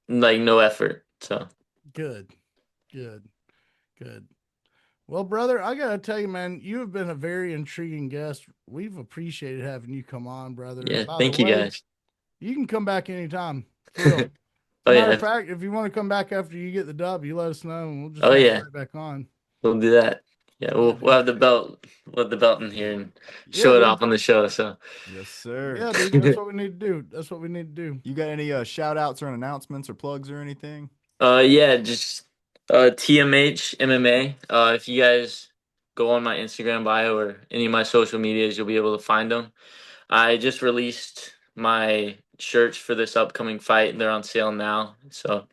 like no effort. So good. Well, brother, I gotta tell you, man, you have been a very intriguing guest. We've appreciated having you come on, brother. yeah, By thank the you way, guys. you can come back anytime. For real. Oh Matter yeah, of fact, if you want to come back after you get the dub, you let us know, and we'll just Oh, have you yeah. right back on. we'll do that. Yeah, we'll have the belt, in here and show it dude. off on the show. So Yes, sir. Yeah, dude, that's what we need to do. That's what we need to do. You got any shout outs or announcements or plugs or anything? yeah, just TMH MMA. If you guys go on my Instagram bio or any of my social medias, you'll be able to find them. I just released my shirts for this upcoming fight, and they're on sale now. So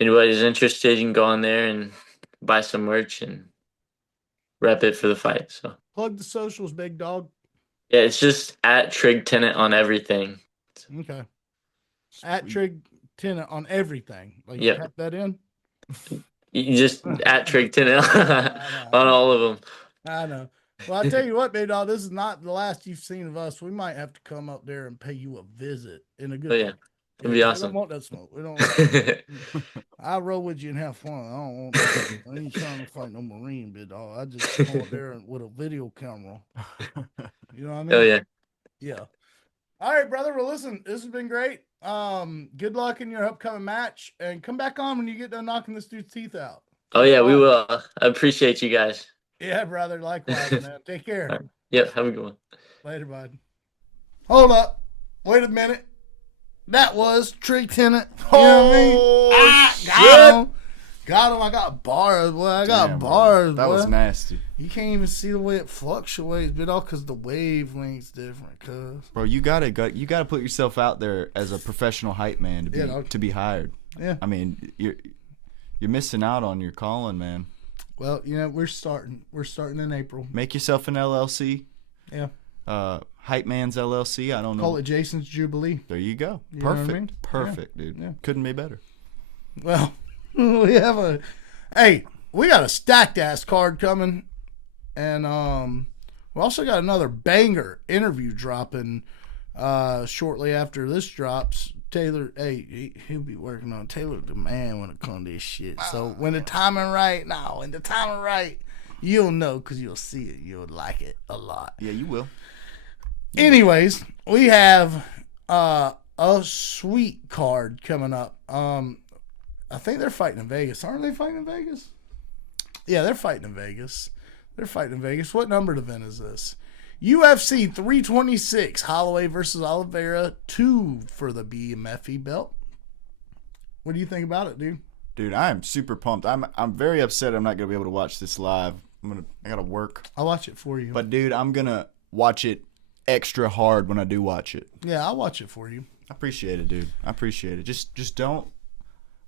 anybody's interested, you can go on there and buy some merch and rep it for the fight. So Plug the socials, big dog. yeah, it's just at Trig Tennant on everything. Okay. At Trig Tennant on everything. Like, Yep. type that in. You just at Trig Tennant on all of them. I know. Well, I tell you what, big dog, this is not the last you've seen of us. We might have to come up there and pay you a visit in a good Oh yeah, way. it'd be We awesome. don't want that smoke. We don't want that. I'll roll with you and have fun. I don't want that. I ain't trying to fight no Marine, big dog. I just come up there with a video camera. You know what I mean? Oh yeah. Yeah. All right, brother. Well, listen, this has been great. Good luck in your upcoming match, and come back on when you get done knocking this dude's teeth out. Oh yeah, we will. I appreciate you guys. Yeah, brother. Likewise, man. Take care. Right. Yep. Have a good one. Later, bud. Hold up. Wait a minute. That was Trig Tennant. You know what I mean? Got him. Got him. I got bars, boy. I got bars, That boy. was nasty. You can't even see the way it fluctuates, but all because the wavelength's different, cuz. Bro, you gotta put yourself out there as a professional hype man to be hired. Yeah. I mean, you're missing out on your calling, man. Well, you know, we're starting in April. Make yourself an LLC. Yeah. Hype Man's LLC. I don't know. Call it Jason's Jubilee. There you go. You know what I Perfect. mean? Perfect, dude. Yeah. Couldn't be better. Well, we got a stacked ass card coming, and we also got another banger interview dropping shortly after this drops. Taylor, he'll be working on Taylor the man when it comes to this shit. So when the timing right, you'll know because you'll see it. You'll like it a lot. Yeah, you will. Anyways, we have a sweet card coming up. I think they're fighting in Vegas. Aren't they fighting in Vegas? Yeah, they're fighting in Vegas. What numbered event is this? UFC 326, Holloway versus Oliveira, 2 for the BMFE belt. What do you think about it, dude? Dude, I am super pumped. I'm very upset I'm not gonna be able to watch this live. I gotta work. I'll watch it for you. But dude, I'm gonna watch it extra hard when I do watch it. Yeah, I'll watch it for you. I appreciate it, dude. I appreciate it. Just don't.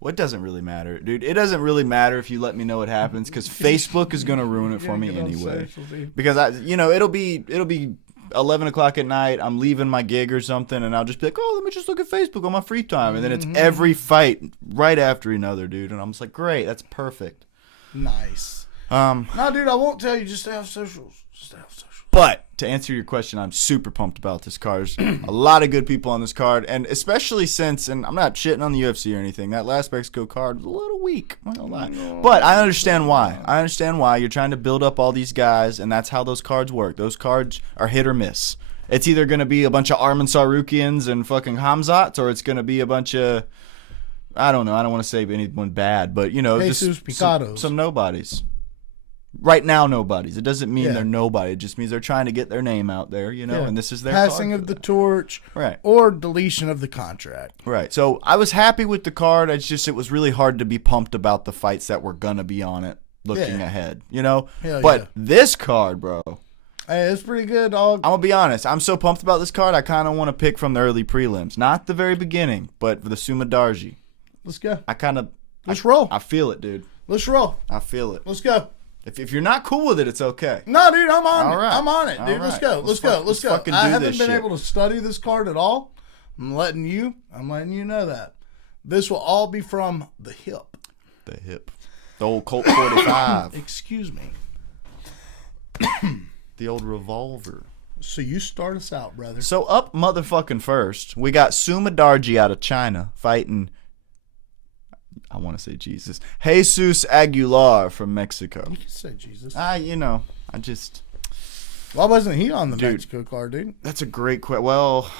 Well, it doesn't really matter, dude. It doesn't really matter if you let me know what happens, because Facebook is gonna ruin it for me anyway. Because it'll be 11 o'clock at night. I'm leaving my gig or something, and I'll just be like, oh, let me just look at Facebook on my free time, and then it's every fight right after another, dude. And I'm just like, great, that's perfect. Nice. No, dude, I won't tell you. Just have socials. But to answer your question, I'm super pumped about this card. There's a lot of good people on this card, and especially since, and I'm not shitting on the UFC or anything, that last Mexico card was a little weak. I'm not gonna lie. But I understand why. I understand why. You're trying to build up all these guys, and that's how those cards work. Those cards are hit or miss. It's either going to be a bunch of Arman Sarukians and fucking Hamzats, or it's going to be a bunch of, I don't know. I don't want to say anyone bad, but, Jesus just some nobodies. Right now, nobodies. It doesn't mean they're nobody. It just means they're trying to get their name out there, and this is their passing card of the torch, right, or deletion of the contract. Right. So I was happy with the card. It was really hard to be pumped about the fights that were going to be on it looking ahead, But this card, bro. Hey, it's pretty good, dog. I'm going to be honest. I'm so pumped about this card, I kind of want to pick from the early prelims. Not the very beginning, but the Sumadarji. Let's go. Let's roll. I feel it, dude. Let's roll. I feel it. Let's go. If you're not cool with it, it's okay. No, dude, I'm on it. Right. I'm on it, dude. Right. Let's go. Let's go. I haven't been shit. able to study this card at all. I'm letting you know that. This will all be from the hip. The hip. The old Colt 45. Excuse me. The old revolver. So you start us out, brother. So up motherfucking first, we got Sumadarji out of China fighting, I want to say Jesus, Jesus Aguilar from Mexico. You can say Jesus. Why wasn't he on the Mexico card, dude? That's a great question. Well,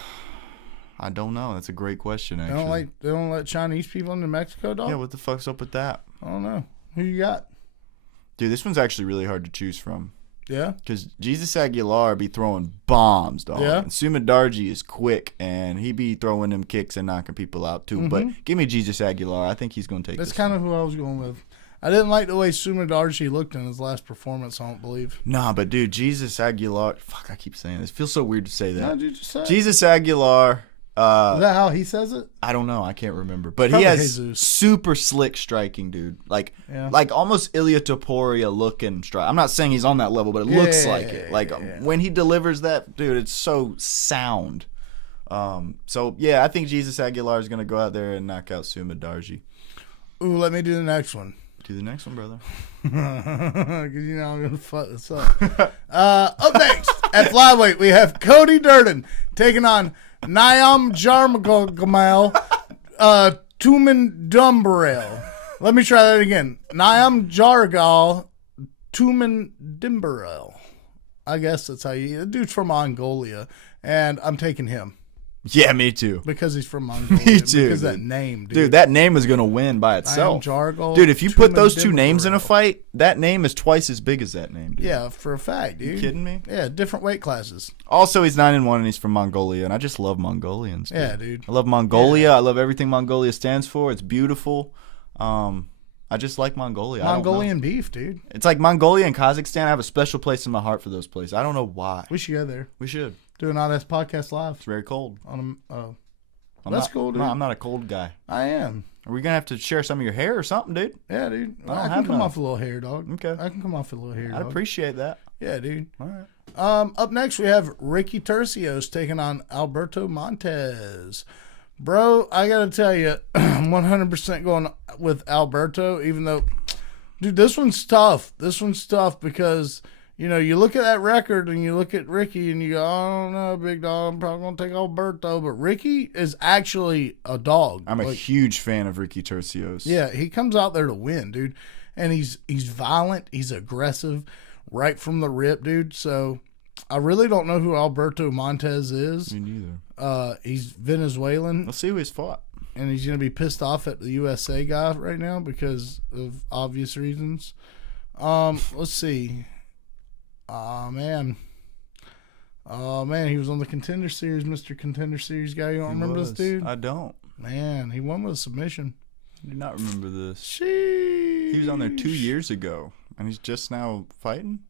I don't know. That's a great question, actually. They don't let Chinese people into Mexico, dog? Yeah, what the fuck's up with that? I don't know. Who you got? Dude, this one's actually really hard to choose from. Yeah? Because Jesus Aguilar be throwing bombs, dog. Yeah? And Sumadarji is quick, and he be throwing them kicks and knocking people out, too. Mm-hmm. But give me Jesus Aguilar. I think he's going to take this. That's kind of who I was going with. I didn't like the way Sumadarji looked in his last performance, I don't believe. Nah, but, dude, Jesus Aguilar. Fuck, I keep saying this. It feels so weird to say that. No, dude, just say Jesus Aguilar. Is that how he says it? I don't know. I can't remember. But Probably he has Jesus. super slick striking, dude. Like almost Ilya Topuria looking strike. I'm not saying he's on that level, but it looks like it. Like when he delivers that, dude, it's so sound. So yeah, I think Jesus Aguilar is gonna go out there and knock out Sumadarji. Ooh, let me do the next one. Do the next one, brother. Because I'm gonna fuck this up. Up next at flyweight, we have Cody Durden taking on Niam Jarmagamal, Tumen Dumbarel. Let me try that again. Niam Jargal, Tumen Dumbarel. I guess that's how the dude's from Mongolia, and I'm taking him. Yeah, me too. Because he's from Mongolia. Me too. Because that name, dude. Dude, that name is going to win by itself. Jargal, dude, if you put those two names in a fight, that name is twice as big as that name, dude. Yeah, for a fact, dude. You kidding me? Yeah, different weight classes. Also, he's 9-1 and he's from Mongolia, and I just love Mongolians, dude. Yeah, dude. I love Mongolia. Yeah. I love everything Mongolia stands for. It's beautiful. I just like Mongolia. Mongolian beef, dude. It's like Mongolia and Kazakhstan. I have a special place in my heart for those places. I don't know why. We should go there. We should. Do an Oddass podcast live. It's very cold. That's cool, dude. No, I'm not a cold guy. I am. Are we gonna have to share some of your hair or something, dude? Yeah, dude. I can come off a little hair, dog. Okay. I can come off a little hair, dog. I appreciate that. Yeah, dude. All right. Up next, we have Ricky Tercios taking on Alberto Montez. Bro, I gotta tell you, I'm 100% going with Alberto, even though, dude, this one's tough. This one's tough because, you look at that record and you look at Ricky and you go, I don't know, big dog, I'm probably going to take Alberto. But Ricky is actually a dog. I'm a huge fan of Ricky Tercios. Yeah, he comes out there to win, dude. And he's violent. He's aggressive right from the rip, dude. So I really don't know who Alberto Montez is. Me neither. He's Venezuelan. Let's see who he's fought. And he's going to be pissed off at the USA guy right now because of obvious reasons. Let's see. Oh, man, he was on the Contender Series, Mr. Contender Series guy. You don't remember this dude? I don't. Man, he won with a submission. I do not remember this. Sheesh. He was on there 2 years ago, and he's just now fighting?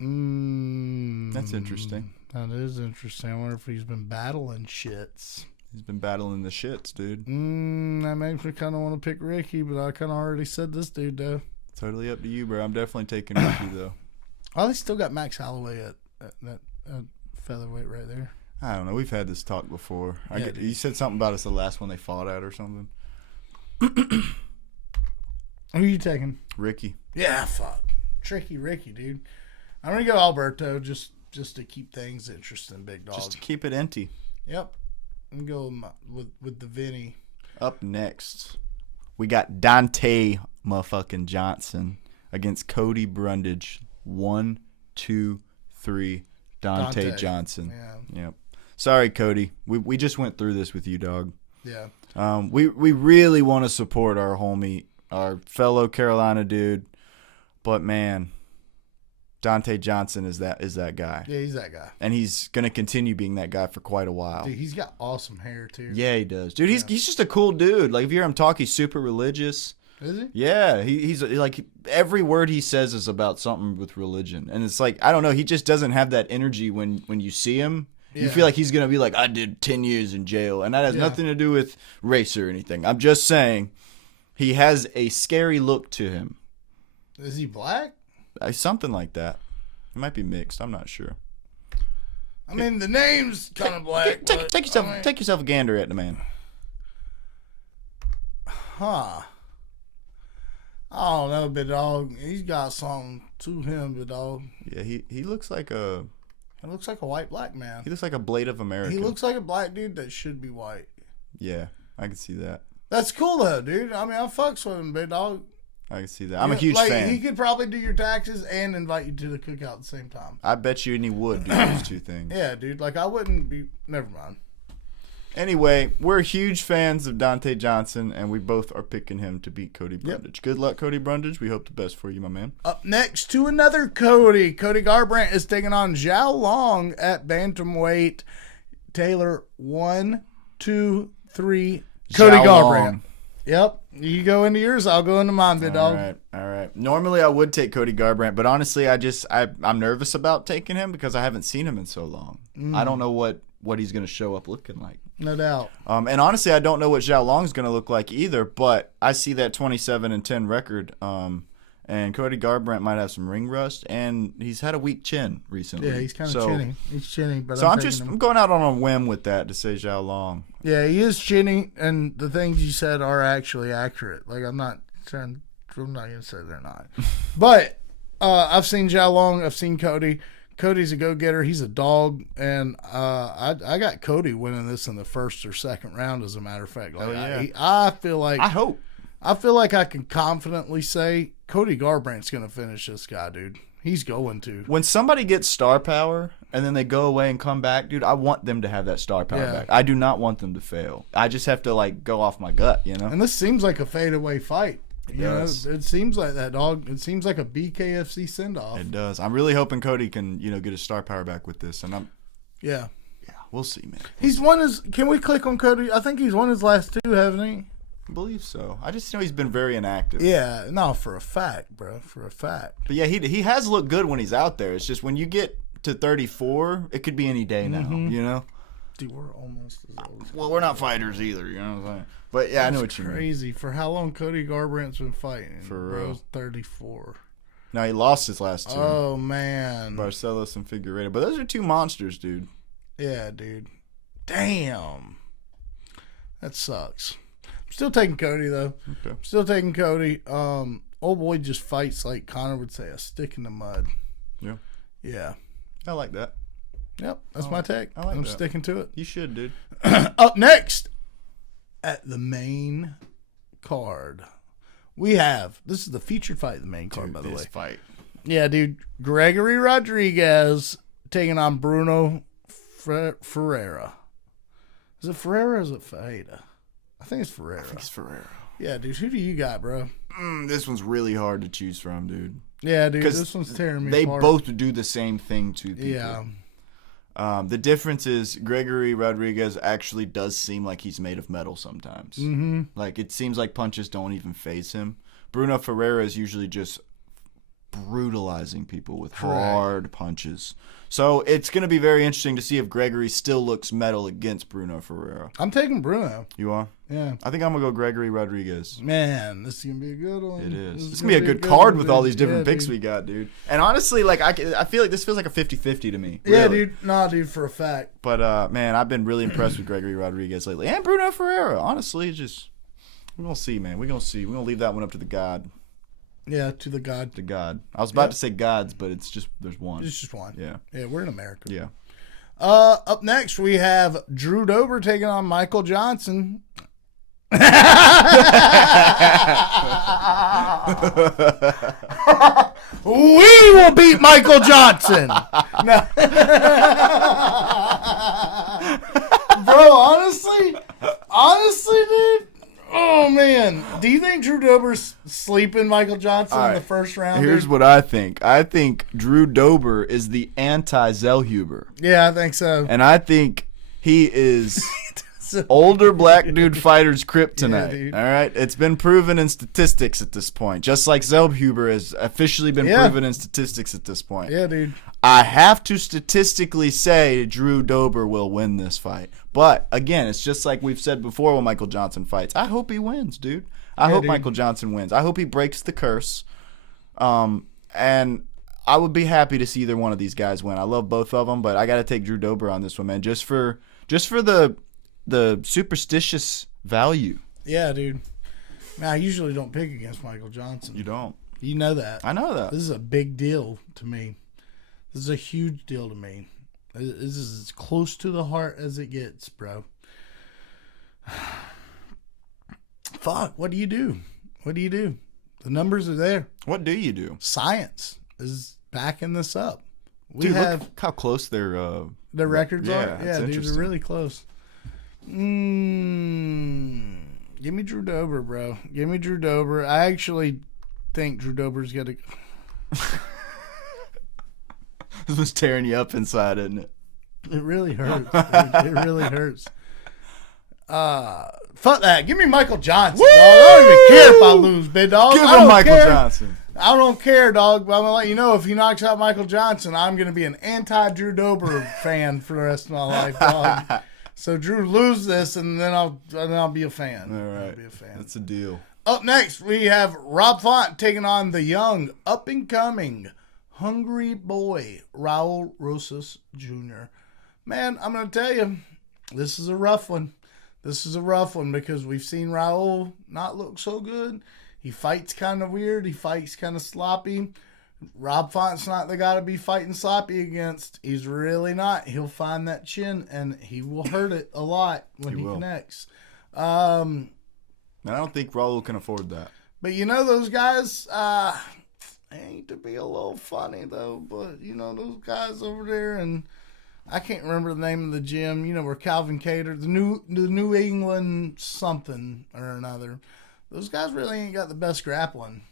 That's interesting. That is interesting. I wonder if he's been battling shits. He's been battling the shits, dude. That makes me kind of want to pick Ricky, but I kind of already said this dude, though. Totally up to you, bro. I'm definitely taking Ricky, though. Oh, they still got Max Holloway at featherweight right there. I don't know. We've had this talk before. Yeah, You said something about it's the last one they fought at or something. Who are you taking? Ricky. Yeah, fuck. Tricky Ricky, dude. I'm going to go Alberto just to keep things interesting, big dog. Just to keep it empty. Yep. I'm going with the Vinny. Up next, we got Dante motherfucking Johnson against Cody Brundage. 1, 2, 3. Dante Johnson. Yeah. Yep. Sorry, Cody. We just went through this with you, dog. Yeah. We really want to support our homie, our fellow Carolina dude, but man, Dante Johnson is that guy. Yeah, he's that guy. And he's going to continue being that guy for quite a while. Dude, he's got awesome hair, too. Yeah, he does. Dude, he's just a cool dude. Like, if you hear him talk, he's super religious. Is he? Yeah, he's like, every word he says is about something with religion. And it's like, I don't know, he just doesn't have that energy when you see him. Yeah. You feel like he's going to be like, I did 10 years in jail. And that has nothing to do with race or anything. I'm just saying, he has a scary look to him. Is he black? Something like that. It might be mixed. I'm not sure. I mean, the name's kind of black. Take yourself a gander at the man. Huh. I don't know, big dog. He's got something to him, big dog. Yeah, he looks like a... He looks like a white black man. He looks like a blade of America. He looks like a black dude that should be white. Yeah, I can see that. That's cool, though, dude. I mean, I fucks with him, big dog. I can see that. I'm a huge fan. He could probably do your taxes and invite you to the cookout at the same time. I bet you he would do those two things. Yeah, dude. Like, I wouldn't be... Never mind. Anyway, we're huge fans of Dante Johnson, and we both are picking him to beat Cody Brundage. Yep. Good luck, Cody Brundage. We hope the best for you, my man. Up next to another Cody. Cody Garbrandt is taking on Zhao Long at bantamweight. Taylor, 1, 2, 3. Cody Garbrandt. Yep. You go into yours, I'll go into mine, big dog. All right. Normally I would take Cody Garbrandt, but honestly, I'm nervous about taking him because I haven't seen him in so long. I don't know what he's going to show up looking like. No doubt. And honestly, I don't know what Zhao Long's going to look like either, but I see that 27-10 record. And Cody Garbrandt might have some ring rust, and he's had a weak chin recently. Yeah, he's kind of chinny. He's chinny, but I'm going out on a whim with that to say Zhao Long. Yeah, he is chinny, and the things you said are actually accurate. Like, I'm not going to say they're not. But I've seen Zhao Long. I've seen Cody. Cody's a go-getter. He's a dog, and I got Cody winning this in the first or second round, as a matter of fact. Like, I feel like... I feel like I can confidently say Cody Garbrandt's going to finish this guy, dude. He's going to. When somebody gets star power and then they go away and come back, dude, I want them to have that star power back. I do not want them to fail. I just have to, like, go off my gut, you know? And this seems like a fadeaway fight. It does. It seems like that, dog. It seems like a BKFC send-off. It does. I'm really hoping Cody can, get his star power back with this. And Yeah, we'll see, man. He's won his... Can we click on Cody? I think he's won his last two, hasn't he? I believe so. I just know he's been very inactive. Yeah, no, for a fact, bro. For a fact. But yeah, he has looked good when he's out there. It's just when you get to 34, it could be any day now, you know? Dude, we're almost as old. Well, we're not fighters either, you know what I'm saying? But yeah, I know what you mean. Crazy. For how long Cody Garbrandt's been fighting? For real. Bro's 34. No, he lost his last two. Oh, man. Barcelos and Figueiredo. But those are two monsters, dude. Yeah, dude. Damn. That sucks. Still taking Cody, though. Okay. Still taking Cody. Old boy just fights like Connor would say, a stick in the mud. Yeah. Yeah. I like that. Yep, that's my take. I'm sticking to it. You should, dude. Up next at the main card, we have, this is the featured fight of the main card, by the way. Fight. Yeah, dude. Gregory Rodriguez taking on Bruno Ferreira. Is it Ferreira or is it Faeda? I think it's Ferreira. Yeah, dude. Who do you got, bro? This one's really hard to choose from, dude. Yeah, dude. This one's tearing me apart. They both do the same thing to people. Yeah. The difference is Gregory Rodriguez actually does seem like he's made of metal sometimes. Mm-hmm. Like, it seems like punches don't even faze him. Bruno Ferreira is usually just brutalizing people with hard punches. So it's going to be very interesting to see if Gregory still looks metal against Bruno Ferreira. I'm taking Bruno. You are? Yeah. I think I'm going to go Gregory Rodriguez. Man, this is going to be a good one. It is. This is going to be a good card with all these different picks dude. we got, dude. And honestly, like I feel like this feels like a 50-50 to me. Yeah, really. dude. Nah, dude, for a fact. But, man, I've been really impressed with Gregory Rodriguez lately. And Bruno Ferreira. Honestly, we're going to see, man. We're going to see. We're going to leave that one up to the God. Yeah, to the God. To God. I was about to say gods, but it's just, there's one. It's just one. Yeah. Yeah, we're in America. Yeah. Up next, we have Drew Dober taking on Michael Johnson. We will beat Michael Johnson. No. Bro, honestly, dude. Oh man, do you think Drew Dober's sleeping Michael Johnson in the first round? Here's what I think. I think Drew Dober is the anti-Zellhuber. Yeah, I think so. And I think he is older black dude fighter's kryptonite. Yeah, all right? It's been proven in statistics at this point. Just like Zellhuber has officially been proven in statistics at this point. Yeah, dude. I have to statistically say Drew Dober will win this fight. But, again, it's just like we've said before when Michael Johnson fights. I hope he wins, dude. I hope Michael Johnson wins. I hope he breaks the curse. And I would be happy to see either one of these guys win. I love both of them, but I got to take Drew Dober on this one, man, just for the superstitious value. Yeah, dude. Man, I usually don't pick against Michael Johnson. You don't. You know that. I know that. This is a big deal to me. This is a huge deal to me. This is as close to the heart as it gets, bro. Fuck, what do you do? What do you do? The numbers are there. What do you do? Science is backing this up. We Dude, have look how close their records are. Yeah, dude, interesting. they're really close. Give me Drew Dober, bro. Give me Drew Dober. I actually think Drew Dober's got to... This was tearing you up inside, isn't it? It really hurts. Dude. It really hurts. Fuck that. Give me Michael Johnson, dog. I don't even care if I lose, big dog. Give him Michael Johnson. I don't care, dog. But I'm gonna let you know if he knocks out Michael Johnson, I'm gonna be an anti-Drew Dober fan for the rest of my life, dog. So Drew lose this, and then I'll be a fan. All right, I'll be a fan. That's a deal. Up next, we have Rob Font taking on the young, up and coming, hungry boy Raul Rosas Jr. Man, I'm gonna tell you, this is a rough one. This is a rough one because we've seen Raul not look so good. He fights kind of weird. He fights kind of sloppy. Rob Font's not the guy to be fighting sloppy against. He's really not. He'll find that chin, and he will hurt it a lot when he connects. And I don't think Raul can afford that. But you know those guys, I hate to be a little funny, though, but you know those guys over there, and I can't remember the name of the gym, you know, where Calvin Cater, the New England something or another. Those guys really ain't got the best grappling.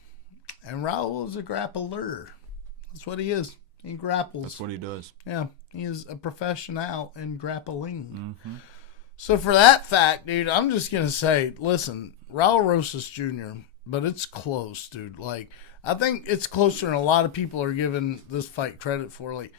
And Raul is a grappler. That's what he is. He grapples. That's what he does. Yeah, he is a professional in grappling. Mm-hmm. So for that fact, dude, I'm just going to say, listen, Raul Rosas Jr., but it's close, dude. Like, I think it's closer than a lot of people are giving this fight credit for. Like,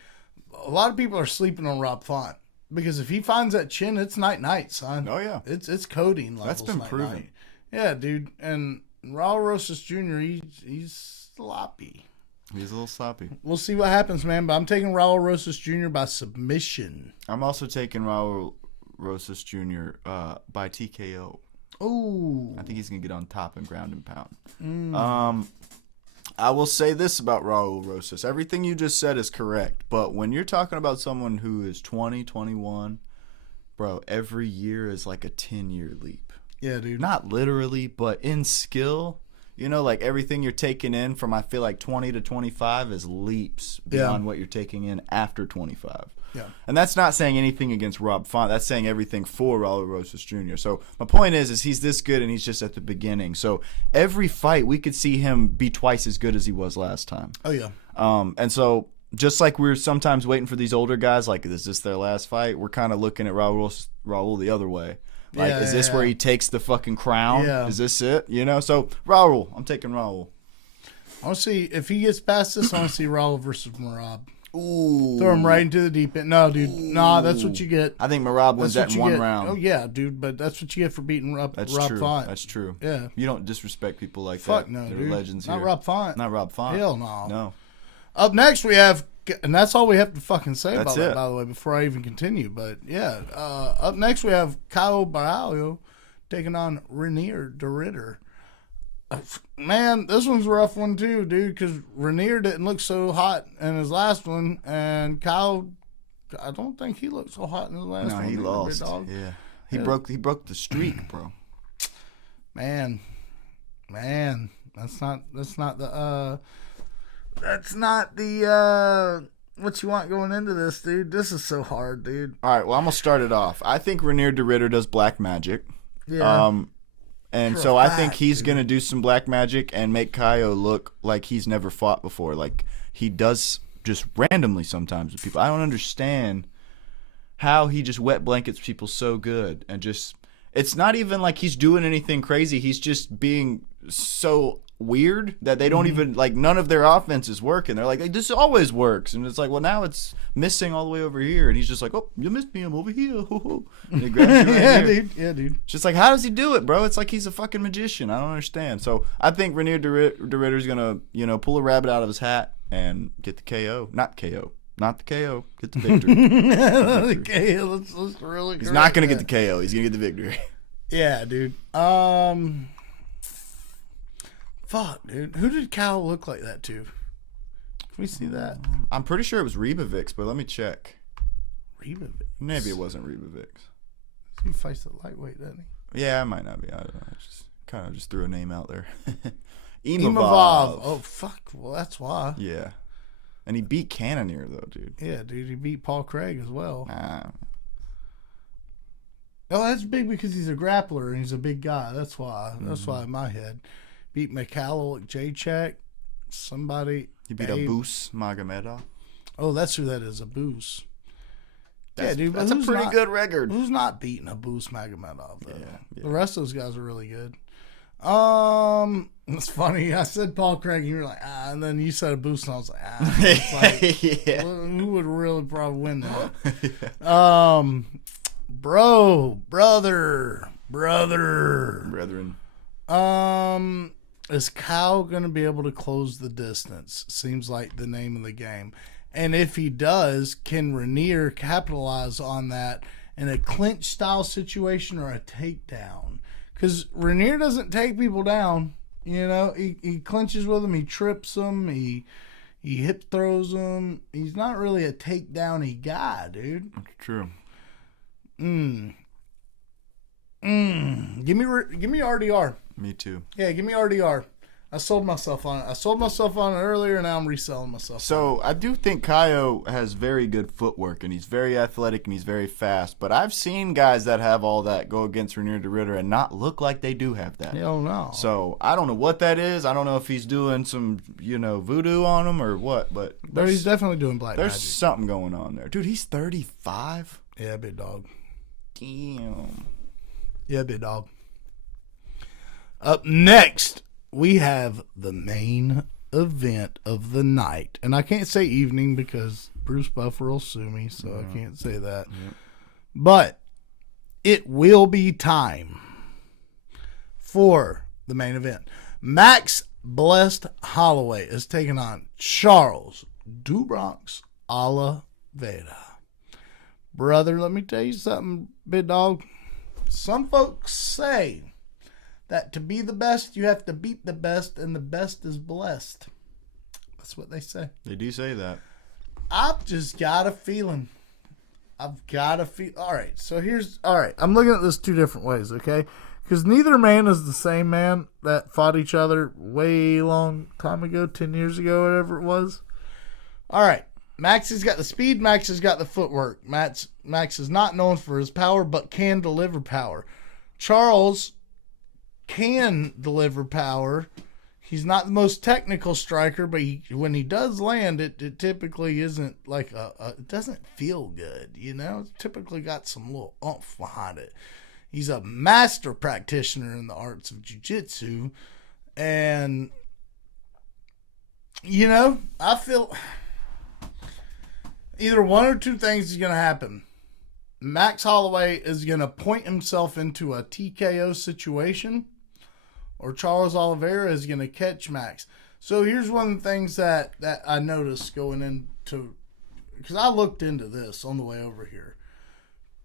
a lot of people are sleeping on Rob Font. Because if he finds that chin, it's night-night, son. Oh, yeah. It's codeine levels. That's been night-night. proven. Yeah, dude. And Raul Rosas Jr., he's sloppy. He's a little sloppy. We'll see what happens, man. But I'm taking Raul Rosas Jr. by submission. I'm also taking Raul Rosas Jr. By TKO. Oh, I think he's going to get on top and ground and pound. I will say this about Raul Rosas. Everything you just said is correct. But when you're talking about someone who is 20, 21, bro, every year is like a 10-year leap. yeah, dude. Not literally, but in skill. You know, like everything you're taking in from, I feel like, 20 to 25 is leaps beyond what you're taking in after 25. Yeah. And that's not saying anything against Rob Font. That's saying everything for Raul Rosas Jr. So my point is he's this good and he's just at the beginning. So every fight we could see him be twice as good as he was last time. Oh, yeah. And so just like we're sometimes waiting for these older guys, like, is this their last fight? We're kind of looking at Raul the other way. Like, is this where he takes the fucking crown? Yeah. Is this it? You know? So, Raul. I'm taking Raul. I want to see, if he gets past this, I want to see Raul versus Merab. Ooh. Throw him right into the deep end. No, dude. Nah, that's what you get. I think Merab wins that in one get. round. Oh, yeah, dude. But that's what you get for beating Rob true. Font. That's true. Yeah. You don't disrespect people like Fuck that. no, They're dude. legends Not here. Rob Font. Not Rob Font. Hell no. No. Up next, we have, and that's all we have to fucking say That's about it. that, by the way, before I even continue. But, yeah. Up next, we have Kyle Baralho taking on Renier de Ritter. Man, this one's a rough one too, dude, because Renier didn't look so hot in his last one, and Kyle, I don't think he looked so hot in his last one. No, he either, lost. big dog. Yeah. He broke the streak, bro. Man, that's not the what you want going into this, dude. This is so hard, dude. All right, well, I'm gonna start it off. I think Renier de Ritter does black magic. Yeah. And For so a I think fact, he's dude. going to do some black magic and make Kaio look like he's never fought before. Like, he does just randomly sometimes with people. I don't understand how he just wet blankets people so good. And just, it's not even like he's doing anything crazy. He's just being so weird that they don't even, like, none of their offense is working. They're like, this always works. And it's like, well, now it's missing all the way over here. And he's just like, oh, you missed me. I'm over here. And he grabs you right Yeah, here. dude. Yeah, dude. It's just like, how does he do it, bro? It's like he's a fucking magician. I don't understand. So I think Renier de Ritter's going to, pull a rabbit out of his hat and get the KO. Not KO. Not the KO. Get the victory. Okay, let's really. He's not going to get the KO. He's going to get the victory. Yeah, dude. Fuck, dude. Who did Cal look like that to? Can we see that? I'm pretty sure it was Rebavix, but let me check. Rebavix. Maybe it wasn't Rebavix. He fights the lightweight, doesn't he? Yeah, it might not be. I don't know. I just kind of just threw a name out there. Imavov. Oh, fuck. Well, that's why. Yeah. And he beat Cannonier, though, dude. Yeah, dude. He beat Paul Craig as well. Ah. Oh, that's big because he's a grappler and he's a big guy. That's why. That's why in my head. Beat Mikhailo Jacek. Somebody. He beat Abus Magomedov. Oh, that's who that is. Abus. Yeah, dude. But That's a who's pretty not- good record. Who's not beating Abus Magomedov, though? Yeah. The rest of those guys are really good. It's funny. I said Paul Craig, and you were like, and then you said Abus, and I was like, It's like, Yeah. who would really probably win that? Yeah. Brother. Brethren. Is Kyle going to be able to close the distance? Seems like the name of the game. And if he does, can Renier capitalize on that in a clinch style situation or a takedown? Because Renier doesn't take people down. He clinches with them. He trips them. He hip throws them. He's not really a takedown-y guy, dude. True. Give me RDR. Me too. Yeah, give me RDR. I sold myself on it. I sold myself on it earlier, and now I'm reselling myself. So I do think Kaio has very good footwork, and he's very athletic, and he's very fast. But I've seen guys that have all that go against Renier de Ritter and not look like they do have that. Hell no. So I don't know what that is. I don't know if he's doing some, voodoo on him or what. But He's definitely doing black there's magic. something going on there, dude. He's 35. Yeah, big dog. Damn. Yeah, big dog. Up next, we have the main event of the night. And I can't say evening because Bruce Buffer will sue me, so I can't say that. Yep. But it will be time for the main event. Max Blessed Holloway is taking on Charles Dubronx Oliveira. Brother, let me tell you something, big dog. Some folks say that to be the best, you have to beat the best, and the best is blessed. That's what they say. They do say that. I've just got a feeling. All right, I'm looking at this two different ways, okay? Because neither man is the same man that fought each other way long time ago, 10 years ago, whatever it was. All right, Max has got the speed, Max has got the footwork. Max is not known for his power, but can deliver power. Charles can deliver power. He's not the most technical striker, but when he does land, it typically isn't like it doesn't feel good, you know? It's typically got some little oomph behind it. He's a master practitioner in the arts of jiu-jitsu, and, you know, I feel either one or two things is going to happen. Max Holloway is going to point himself into a TKO situation, or Charles Oliveira is going to catch Max. So here's one of the things that I noticed going into, because I looked into this on the way over here.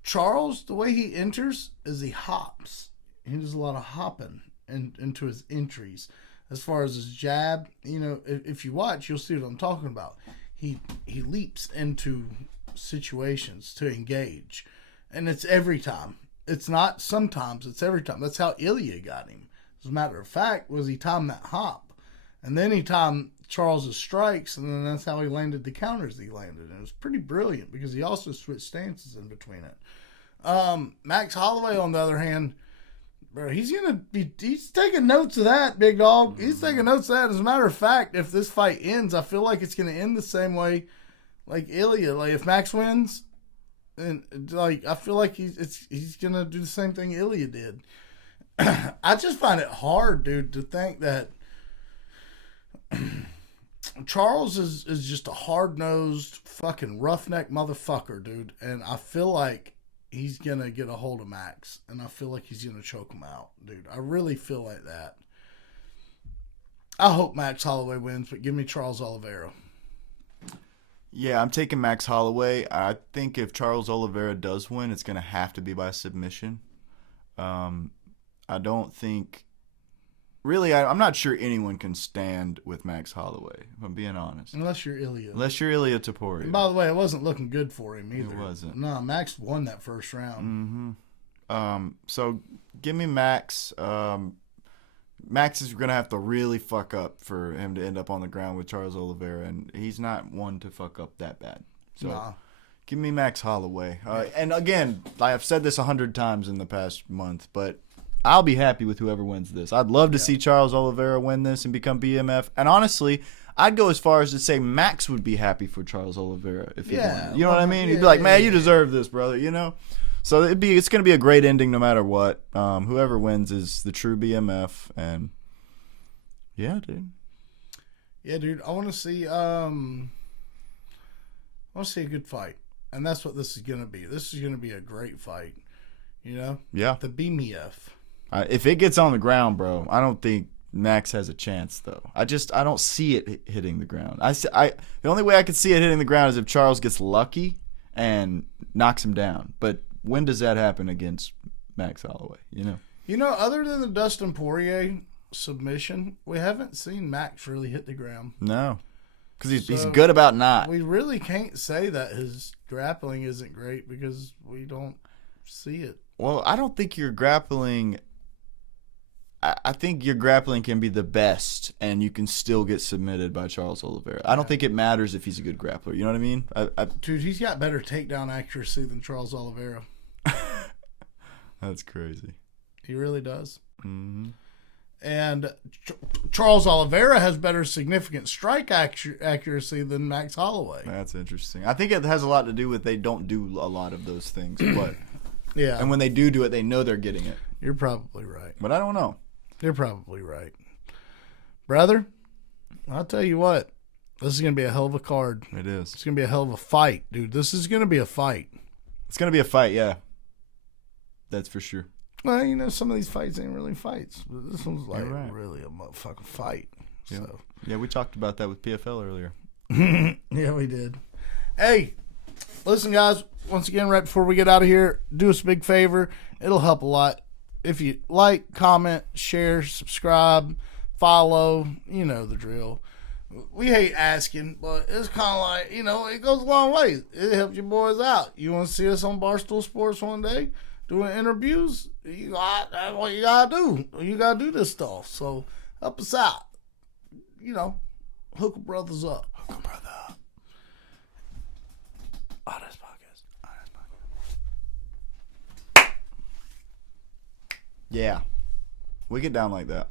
Charles, the way he enters is he hops. He does a lot of hopping into his entries. As far as his jab, you know, if you watch, you'll see what I'm talking about. He leaps into situations to engage. And it's every time. It's not sometimes, it's every time. That's how Ilya got him. As a matter of fact, was he timed that hop. And then he timed Charles's strikes, and then that's how he landed the counters he landed. And it was pretty brilliant because he also switched stances in between it. Max Holloway, on the other hand, bro, he's taking notes of that, big dog. He's taking notes of that. As a matter of fact, if this fight ends, I feel like it's going to end the same way like Ilya. Like, if Max wins, and like, I feel like he's going to do the same thing Ilya did. I just find it hard, dude, to think that Charles is just a hard-nosed fucking roughneck motherfucker, dude. And I feel like he's going to get a hold of Max. And I feel like he's going to choke him out, dude. I really feel like that. I hope Max Holloway wins, but give me Charles Oliveira. Yeah, I'm taking Max Holloway. I think if Charles Oliveira does win, it's going to have to be by submission. I don't think... Really, I'm not sure anyone can stand with Max Holloway, if I'm being honest. Unless you're Ilya. Unless you're Ilya Taporia. And by the way, it wasn't looking good for him either. It wasn't. No, Max won that first round. Mm-hmm. So give me Max. Max is going to have to really fuck up for him to end up on the ground with Charles Oliveira, and he's not one to fuck up that bad. So give me Max Holloway. And again, I've said this 100 times in the past month, but I'll be happy with whoever wins this. I'd love to see Charles Oliveira win this and become BMF. And honestly, I'd go as far as to say Max would be happy for Charles Oliveira if he won. You know what I mean? He'd be like, man, you deserve this, brother, you know? So it's going to be a great ending no matter what. Whoever wins is the true BMF. And yeah, dude. Yeah, dude. I want to see a good fight. And that's what this is going to be. This is going to be a great fight. You know? Yeah. The BMF. If it gets on the ground, bro, I don't think Max has a chance, though. I don't see it hitting the ground. The only way I could see it hitting the ground is if Charles gets lucky and knocks him down. But when does that happen against Max Holloway? You know? You know, other than the Dustin Poirier submission, we haven't seen Max really hit the ground. No. Because he's good about not. We really can't say that his grappling isn't great because we don't see it. Well, I don't think your grappling... I think your grappling can be the best, and you can still get submitted by Charles Oliveira. I don't think it matters if he's a good grappler. You know what I mean? Dude, he's got better takedown accuracy than Charles Oliveira. That's crazy. He really does. Mm-hmm. And Charles Oliveira has better significant strike accuracy than Max Holloway. That's interesting. I think it has a lot to do with they don't do a lot of those things. But yeah. And when they do it, they know they're getting it. You're probably right. But I don't know. You're probably right. Brother, I'll tell you what. This is going to be a hell of a card. It is. It's going to be a hell of a fight, dude. This is going to be a fight. It's going to be a fight, yeah. That's for sure. Well, you know, some of these fights ain't really fights. But this one's like really a motherfucking fight. Yeah. So. Yeah, we talked about that with PFL earlier. Yeah, we did. Hey, listen, guys. Once again, right before we get out of here, do us a big favor. It'll help a lot. If you like, comment, share, subscribe, follow, you know the drill. We hate asking, but it's kind of like, you know, it goes a long way. It helps you boys out. You want to see us on Barstool Sports one day doing interviews? That's what you got to do. You got to do this stuff. So help us out. You know, hook brothers up. Hook a brother up. Oddass podcast. Yeah. We get down like that.